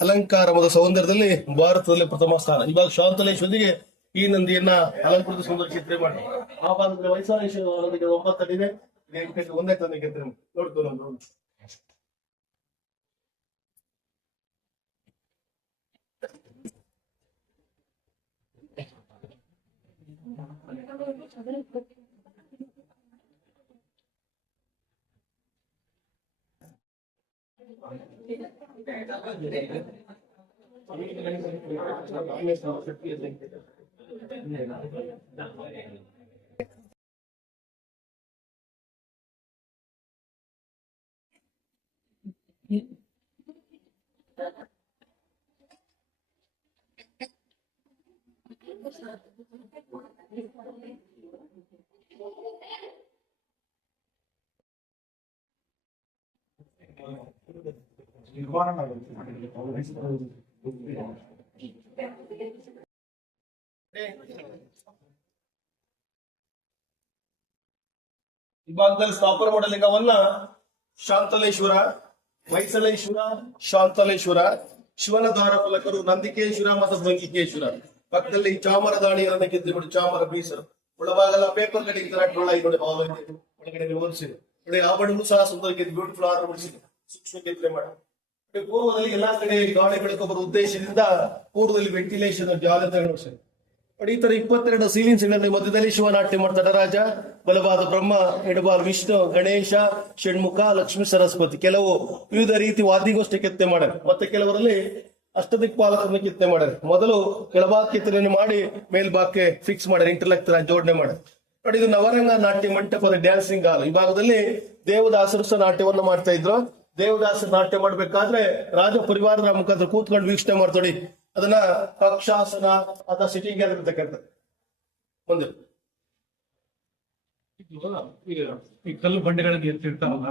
ಅಲಂಕಾರ ಮತ್ತು ಸೌಂದರ್ಯದಲ್ಲಿ ಭಾರತದಲ್ಲಿ ಪ್ರಥಮ ಸ್ಥಾನ. ಇವಾಗ ಶಾಂತಲೇಶ್ವರಿಗೆ ಈ ನಂದಿಯನ್ನ ಅಲಂಕೃತ ಸುಂದರ ಕೆತ್ತನೆ ಮಾಡಿ. ಆ ಭಾಗದಲ್ಲಿ ವೈಸಾಲೇಶ್ವರ ನಂದಿಗೆ 9 ಅಡಿ ಇದೆ, 1ನೇ ತಂದೆ ಕೆತ್ತನೆ ನೋಡ್ಕೊಂಡು ನೋಡಿ. ಈ ಭಾಗದಲ್ಲಿ ಸ್ಥಾಪನೆ ಮಾಡೋ ಲಿಂಗವನ್ನ ಶಾಂತಲೇಶ್ವರ, ಹೊಯ್ಸಳೇಶ್ವರ, ಶಾಂತಲೇಶ್ವರ, ಶಿವನ ದ್ವಾರಪಾಲಕರು ನಂದಿಕೇಶ್ವರ ಮತ್ತು ಭಂಗಿಕೇಶ್ವರ. ಪಕ್ಕದಲ್ಲಿ ಚಾಮರದಾಣಿಯರನ್ನ ಗೆದ್ದುಬಿಟ್ಟು ಚಾಮರ ಬೀಸರು. ಒಳಭಾಗಲ್ಲ ಪೇಪರ್ ಕಟಿಂಗ್ ತರ ನೋಡಿ, ಒಳಗಡೆ ಹೋಲಿಸಿದೆ ನೋಡಿ. ಆಭರಣಗಳು ಸಹ ಸುಂದರ ಗೆದ್ದು ಬ್ಯೂಟಿಫುಲ್ ಆರ್ಡರ್ ಮಾಡಿಸಿದೆ, ಸೂಕ್ಷ್ಮ ಕೆತ್ತನೆ ಮಾಡಿ. ಪೂರ್ವದಲ್ಲಿ ಎಲ್ಲಾ ಕಡೆ ಗಾಳಿ ಬೆಳಕು ಬರುವ ಉದ್ದೇಶದಿಂದ ಪೂರ್ವದಲ್ಲಿ ವೆಂಟಿಲೇಷನ್ ಜಾಲತೆಗಳು ನೋಡಿ. ಈ ತರ 22 ಸೀಲಿಂಗ್ಸ್ ಮಧ್ಯದಲ್ಲಿ ಶಿವನಾಟ್ಯ ಮಾಡ್ತಾರೆ ರಾಜ. ಬಲವಾದ ಬ್ರಹ್ಮ, ಎಡಬಾಲ ವಿಷ್ಣು, ಗಣೇಶ, ಷಣ್ಮುಖ, ಲಕ್ಷ್ಮೀ, ಸರಸ್ವತಿ. ಕೆಲವು ವಿವಿಧ ರೀತಿ ವಾದ್ಯಗೋಷ್ಠಿ ಕೆತ್ತನೆ ಮಾಡ್ಯಾರ. ಮತ್ತೆ ಕೆಲವರಲ್ಲಿ ಅಷ್ಟದಿಕ್ಪಾಲಕರನ್ನ ಕೆತ್ತನೆ ಮಾಡ್ಯಾರ. ಮೊದಲು ಕೆಳಭಾಗ ಕೆತ್ತನೆ ಮಾಡಿ ಮೇಲ್ಭಾಗಕ್ಕೆ ಫಿಕ್ಸ್ ಮಾಡ್ಯಾರ, ಇಂಟರ್ಲೆಕ್ಟ್ ಜೋಡಣೆ ಮಾಡ್ಯಾರ ನೋಡಿ. ಇದು ನವರಂಗ ನಾಟ್ಯ ಮಂಟಪದ ಡ್ಯಾನ್ಸಿಂಗ್ ಹಾಲ್. ಈ ಭಾಗದಲ್ಲಿ ದೇವದಾಸರು ಸಹ ನಾಟ್ಯವನ್ನ ಮಾಡ್ತಾ ಇದ್ರು. ದೇವದಾಸರು ನಾಟ್ಯ ಮಾಡ್ಬೇಕಾದ್ರೆ ರಾಜ ಪರಿವಾರದ ಮುಖಾಂತರ ಕೂತ್ಕೊಂಡು ವೀಕ್ಷಣೆ ಮಾಡ್ತೋಡಿ. ಅದನ್ನ ಕಕ್ಷಾಸನ ಅಥವಾ ಸಿಟಿಂಗ್ ಇರ್ತಕ್ಕಂಥ ಮುಂದೆ ಈ ಕಲ್ಲು ಬಂಡೆಗಳಲ್ಲಿ ಎತ್ತಿರ್ತಾರಲ್ಲ,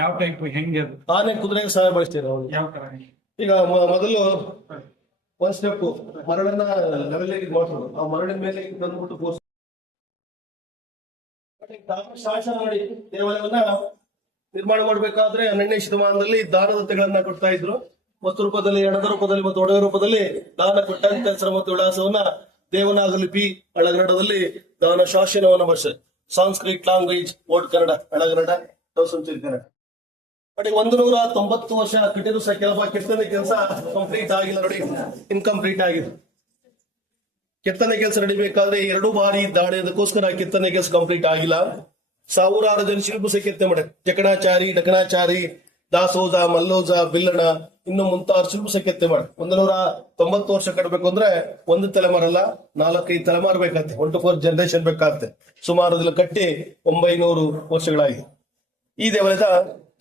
ಯಾವ ಟೈಪ್ ಹೆಂಗೆ ಅದು? ಆನೆ ಕುದುರೆಗೆ ಸಹಾಯ ಮಾಡಿಸ್ತೀರ ಅವ್ರು. ಯಾವ ತರ? ಈಗ ಮೊದಲು ಒಂದ್ ಸ್ಟೆಪ್ ಮರಳನ್ನ ಲೆವೆಲ್ ಮಾಡ್ತಾರೆ. ಆ ಮರಳಿನ ಮೇಲೆ ತಂದ್ಬಿಟ್ಟು ಪೋಸ್ ಶಾಸನ ಮಾಡಿ ದೇವಾಲಯವನ್ನ ನಿರ್ಮಾಣ ಮಾಡ್ಬೇಕಾದ್ರೆ 12ನೇ ಶತಮಾನದಲ್ಲಿ ದಾನದತ್ತೆಗಳನ್ನ ಕೊಡ್ತಾ ಇದ್ರು. ವಸ್ತು ರೂಪದಲ್ಲಿ, ಹಣದ ರೂಪದಲ್ಲಿ ಮತ್ತು ಒಡೆಯ ರೂಪದಲ್ಲಿ ದಾನ ಕೊಟ್ಟಂತ ಹೆಸರು ಮತ್ತು ವಿಳಾಸವನ್ನ ದೇವನಾಗರಿ ಲಿಪಿ ಹಳಗನ್ನಡದಲ್ಲಿ ದಾನ ಶಾಸನವನ್ನ ಬರ್ಸ. Sanskrit language, old Kannada, Halegannada, Sanskrit Kannada. But 190 ವರ್ಷ ಕಟ್ಟಿದ್ರು ಸಹ ಕೆಲವು ಕೆತ್ತನೆ ಕೆಲಸ ಕಂಪ್ಲೀಟ್ ಆಗಿಲ್ಲ ನೋಡಿ, ಇನ್ಕಂಪ್ಲೀಟ್ ಆಗಿದೆ. ಕೆತ್ತನೆ ಕೆಲಸ ನಡಿಬೇಕಾದ್ರೆ 2 ಬಾರಿ ದಾಳಿ, ಅದಕ್ಕೋಸ್ಕರ ಕೆತ್ತನೆ ಕೆಲಸ ಕಂಪ್ಲೀಟ್ ಆಗಿಲ್ಲ. 1000 ಜನ ಶಿಲ್ಪ ಸಹ ಕೆತ್ತನೆ ಮಾಡ. ಜಕಣಾಚಾರಿ, ಡಕಣಾಚಾರಿ, ದಾಸೋಜ, ಮಲ್ಲೋಜ, ಬಿಲ್ಲಣ, ಇನ್ನು ಮುಂತಾದ ಶಿಲ್ಪ ಸಹ ಕೆತ್ತನೆ ಮಾಡ. 190 ವರ್ಷ ಕಟ್ಟಬೇಕು ಅಂದ್ರೆ 1 ತಲೆಮಾರಲ್ಲ, 4-5 ತಲೆಮಾರು ಬೇಕಾಗ್ತದೆ. 1 ಜನರೇಷನ್ ಬೇಕಾಗ್ತದೆ. ಸುಮಾರು ಅದೆಲ್ಲ ಕಟ್ಟಿ 900 ವರ್ಷಗಳಾಗಿದೆ. ಈ ದೇವಾಲಯದ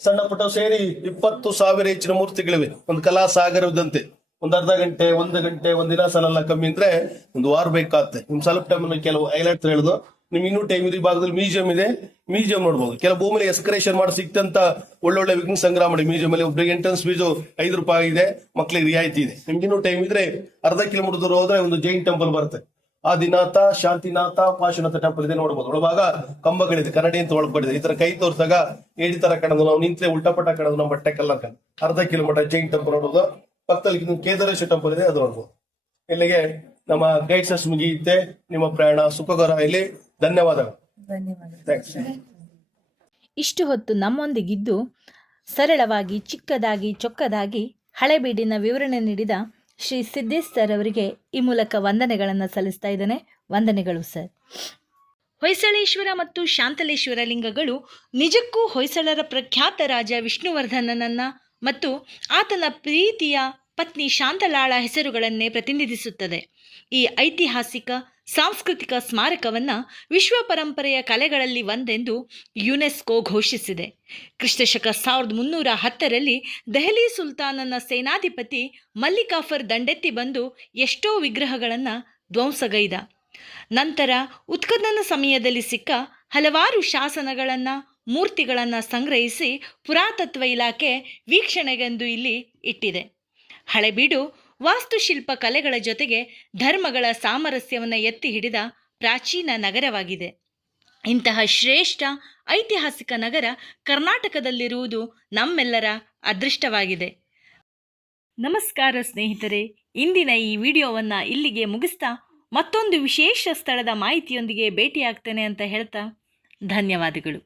ಸಣ್ಣ ಪುಟ್ಟ ಸೇರಿ 20,000 ಹೆಚ್ಚಿನ ಮೂರ್ತಿಗಳಿವೆ. ಒಂದು ಕಲಾ ಸಾಗರದಂತೆ. ಒಂದು ಅರ್ಧ ಗಂಟೆ, 1 ಗಂಟೆ, ಒಂದಿನ ಸಲ ಕಮ್ಮಿ ಅಂದ್ರೆ 1 ವಾರ ಬೇಕಾಗ್ತದೆ. ನಿಮ್ ಸ್ವಲ್ಪ ಟೈಮ್ ಕೆಲವು ಹೈಲೈಟ್ ಹೇಳುದು. ನಿಮ್ ಇನ್ನೂ ಟೈಮ್ ಇದೆ. ಈ ಭಾಗದಲ್ಲಿ ಮ್ಯೂಸಿಯಂ ಇದೆ, ಮ್ಯೂಸಿಯಂ ನೋಡ್ಬೋದು. ಕೆಲವು ಭೂಮಿಲಿ ಎಸ್ಕರೇಷನ್ ಮಾಡಿ ಸಿಕ್ತಂತ ಒಳ್ಳೊಳ್ಳೆ ವಿಘ್ನ ಸಂಗ್ರಹ ಮಾಡಿ ಮ್ಯೂಸಿಯಂ ಅಲ್ಲಿ. ಒಬ್ಬರಿಗೆ ಎಂಟ್ರೆನ್ಸ್ ಫೀಸು 5 ರೂಪಾಯಿ ಇದೆ, ಮಕ್ಳಿಗೆ ರಿಯಾಯಿತಿ ಇದೆ. ನಿಮ್ಗೆ ಇನ್ನೂ ಟೈಮ್ ಇದ್ರೆ ಅರ್ಧ ಕಿಲೋಮೀಟರ್ ದೂರ ಹೋದ್ರೆ ಒಂದು ಜೈನ್ ಟೆಂಪಲ್ ಬರುತ್ತೆ. ಆದಿನಾಥ, ಶಾಂತಿನಾಥ, ಪಾಶುನಾಥ ಟೆಂಪಲ್ ಇದೆ ನೋಡ್ಬೋದು. ಒಳಭಾಗ ಕಂಬಗಳಿದೆ, ಕನ್ನಡಿ ಅಂತ ಒಳಪಡಿದೆ. ಈ ತರ ಕೈ ತೋರ್ಸಾಗ ಏಡಿ ತರ ಕಾಣೋದು, ನಾವು ನಿಂತಲೇ ಉಲ್ಟಾಪಟ್ಟ ಕಾಣೋದು ನಮ್ಮ ಬಟ್ಟೆ ಕಲ್ಲರ್. ಅರ್ಧ ಕಿಲೋಮೀಟರ್ ಜೈನ್ ಟೆಂಪಲ್ ನೋಡ್ಬೋದು. ಪಕ್ಕದಲ್ಲಿ ಕೇದಾರೇಶ್ವರ ಟೆಂಪಲ್ ಇದೆ, ಅದು ನೋಡ್ಬೋದು. ಇಲ್ಲಿಗೆ ನಮ್ಮ ಗೈಡ್ಸಸ್ ಮುಗಿಯುತ್ತೆ. ನಿಮ್ಮ ಪ್ರಯಾಣ ಸುಖಕರ ಇಲ್ಲಿ. ಧನ್ಯವಾದಗಳು. ಧನ್ಯವಾದ. ಥ್ಯಾಂಕ್ಸ್. ಇಷ್ಟು ಹೊತ್ತು ನಮ್ಮೊಂದಿಗಿದ್ದು ಸರಳವಾಗಿ, ಚಿಕ್ಕದಾಗಿ, ಚೊಕ್ಕದಾಗಿ ಹಳೆಬೀಡಿನ ವಿವರಣೆ ನೀಡಿದ ಶ್ರೀ ಸಿದ್ದೇಶ್ ಸರ್ ಅವರಿಗೆ ಈ ಮೂಲಕ ವಂದನೆಗಳನ್ನು ಸಲ್ಲಿಸ್ತಾ ಇದ್ದೇನೆ. ವಂದನೆಗಳು ಸರ್. ಹೊಯ್ಸಳೇಶ್ವರ ಮತ್ತು ಶಾಂತಲೇಶ್ವರ ಲಿಂಗಗಳು ನಿಜಕ್ಕೂ ಹೊಯ್ಸಳರ ಪ್ರಖ್ಯಾತ ರಾಜ ವಿಷ್ಣುವರ್ಧನನನ್ನ ಮತ್ತು ಆತನ ಪ್ರೀತಿಯ ಪತ್ನಿ ಶಾಂತಲಾಳ ಹೆಸರುಗಳನ್ನೇ ಪ್ರತಿನಿಧಿಸುತ್ತದೆ. ಈ ಐತಿಹಾಸಿಕ ಸಾಂಸ್ಕೃತಿಕ ಸ್ಮಾರಕವನ್ನು ವಿಶ್ವ ಪರಂಪರೆಯ ಕಲೆಗಳಲ್ಲಿ ಒಂದೆಂದು ಯುನೆಸ್ಕೋ ಘೋಷಿಸಿದೆ. ಕ್ರಿಸ್ತಶಕ 1310ರಲ್ಲಿ ದೆಹಲಿ ಸುಲ್ತಾನನ ಸೇನಾಧಿಪತಿ ಮಲ್ಲಿಕಾಫರ್ ದಂಡೆತ್ತಿ ಬಂದು ಎಷ್ಟೋ ವಿಗ್ರಹಗಳನ್ನು ಧ್ವಂಸಗೈದ. ನಂತರ ಉತ್ಖನನ ಸಮಯದಲ್ಲಿ ಸಿಕ್ಕ ಹಲವಾರು ಶಾಸನಗಳನ್ನು, ಮೂರ್ತಿಗಳನ್ನು ಸಂಗ್ರಹಿಸಿ ಪುರಾತತ್ವ ಇಲಾಖೆ ವೀಕ್ಷಣೆಗೆಂದು ಇಲ್ಲಿ ಇಟ್ಟಿದೆ. ಹಳೆಬೀಡು ವಾಸ್ತುಶಿಲ್ಪ ಕಲೆಗಳ ಜೊತೆಗೆ ಧರ್ಮಗಳ ಸಾಮರಸ್ಯವನ್ನು ಎತ್ತಿ ಹಿಡಿದ ಪ್ರಾಚೀನ ನಗರವಾಗಿದೆ. ಇಂತಹ ಶ್ರೇಷ್ಠ ಐತಿಹಾಸಿಕ ನಗರ ಕರ್ನಾಟಕದಲ್ಲಿರುವುದು ನಮ್ಮೆಲ್ಲರ ಅದೃಷ್ಟವಾಗಿದೆ. ನಮಸ್ಕಾರ ಸ್ನೇಹಿತರೆ, ಇಂದಿನ ಈ ವಿಡಿಯೋವನ್ನು ಇಲ್ಲಿಗೆ ಮುಗಿಸ್ತಾ ಮತ್ತೊಂದು ವಿಶೇಷ ಸ್ಥಳದ ಮಾಹಿತಿಯೊಂದಿಗೆ ಭೇಟಿಯಾಗ್ತೇನೆ ಅಂತ ಹೇಳ್ತಾ ಧನ್ಯವಾದಗಳು.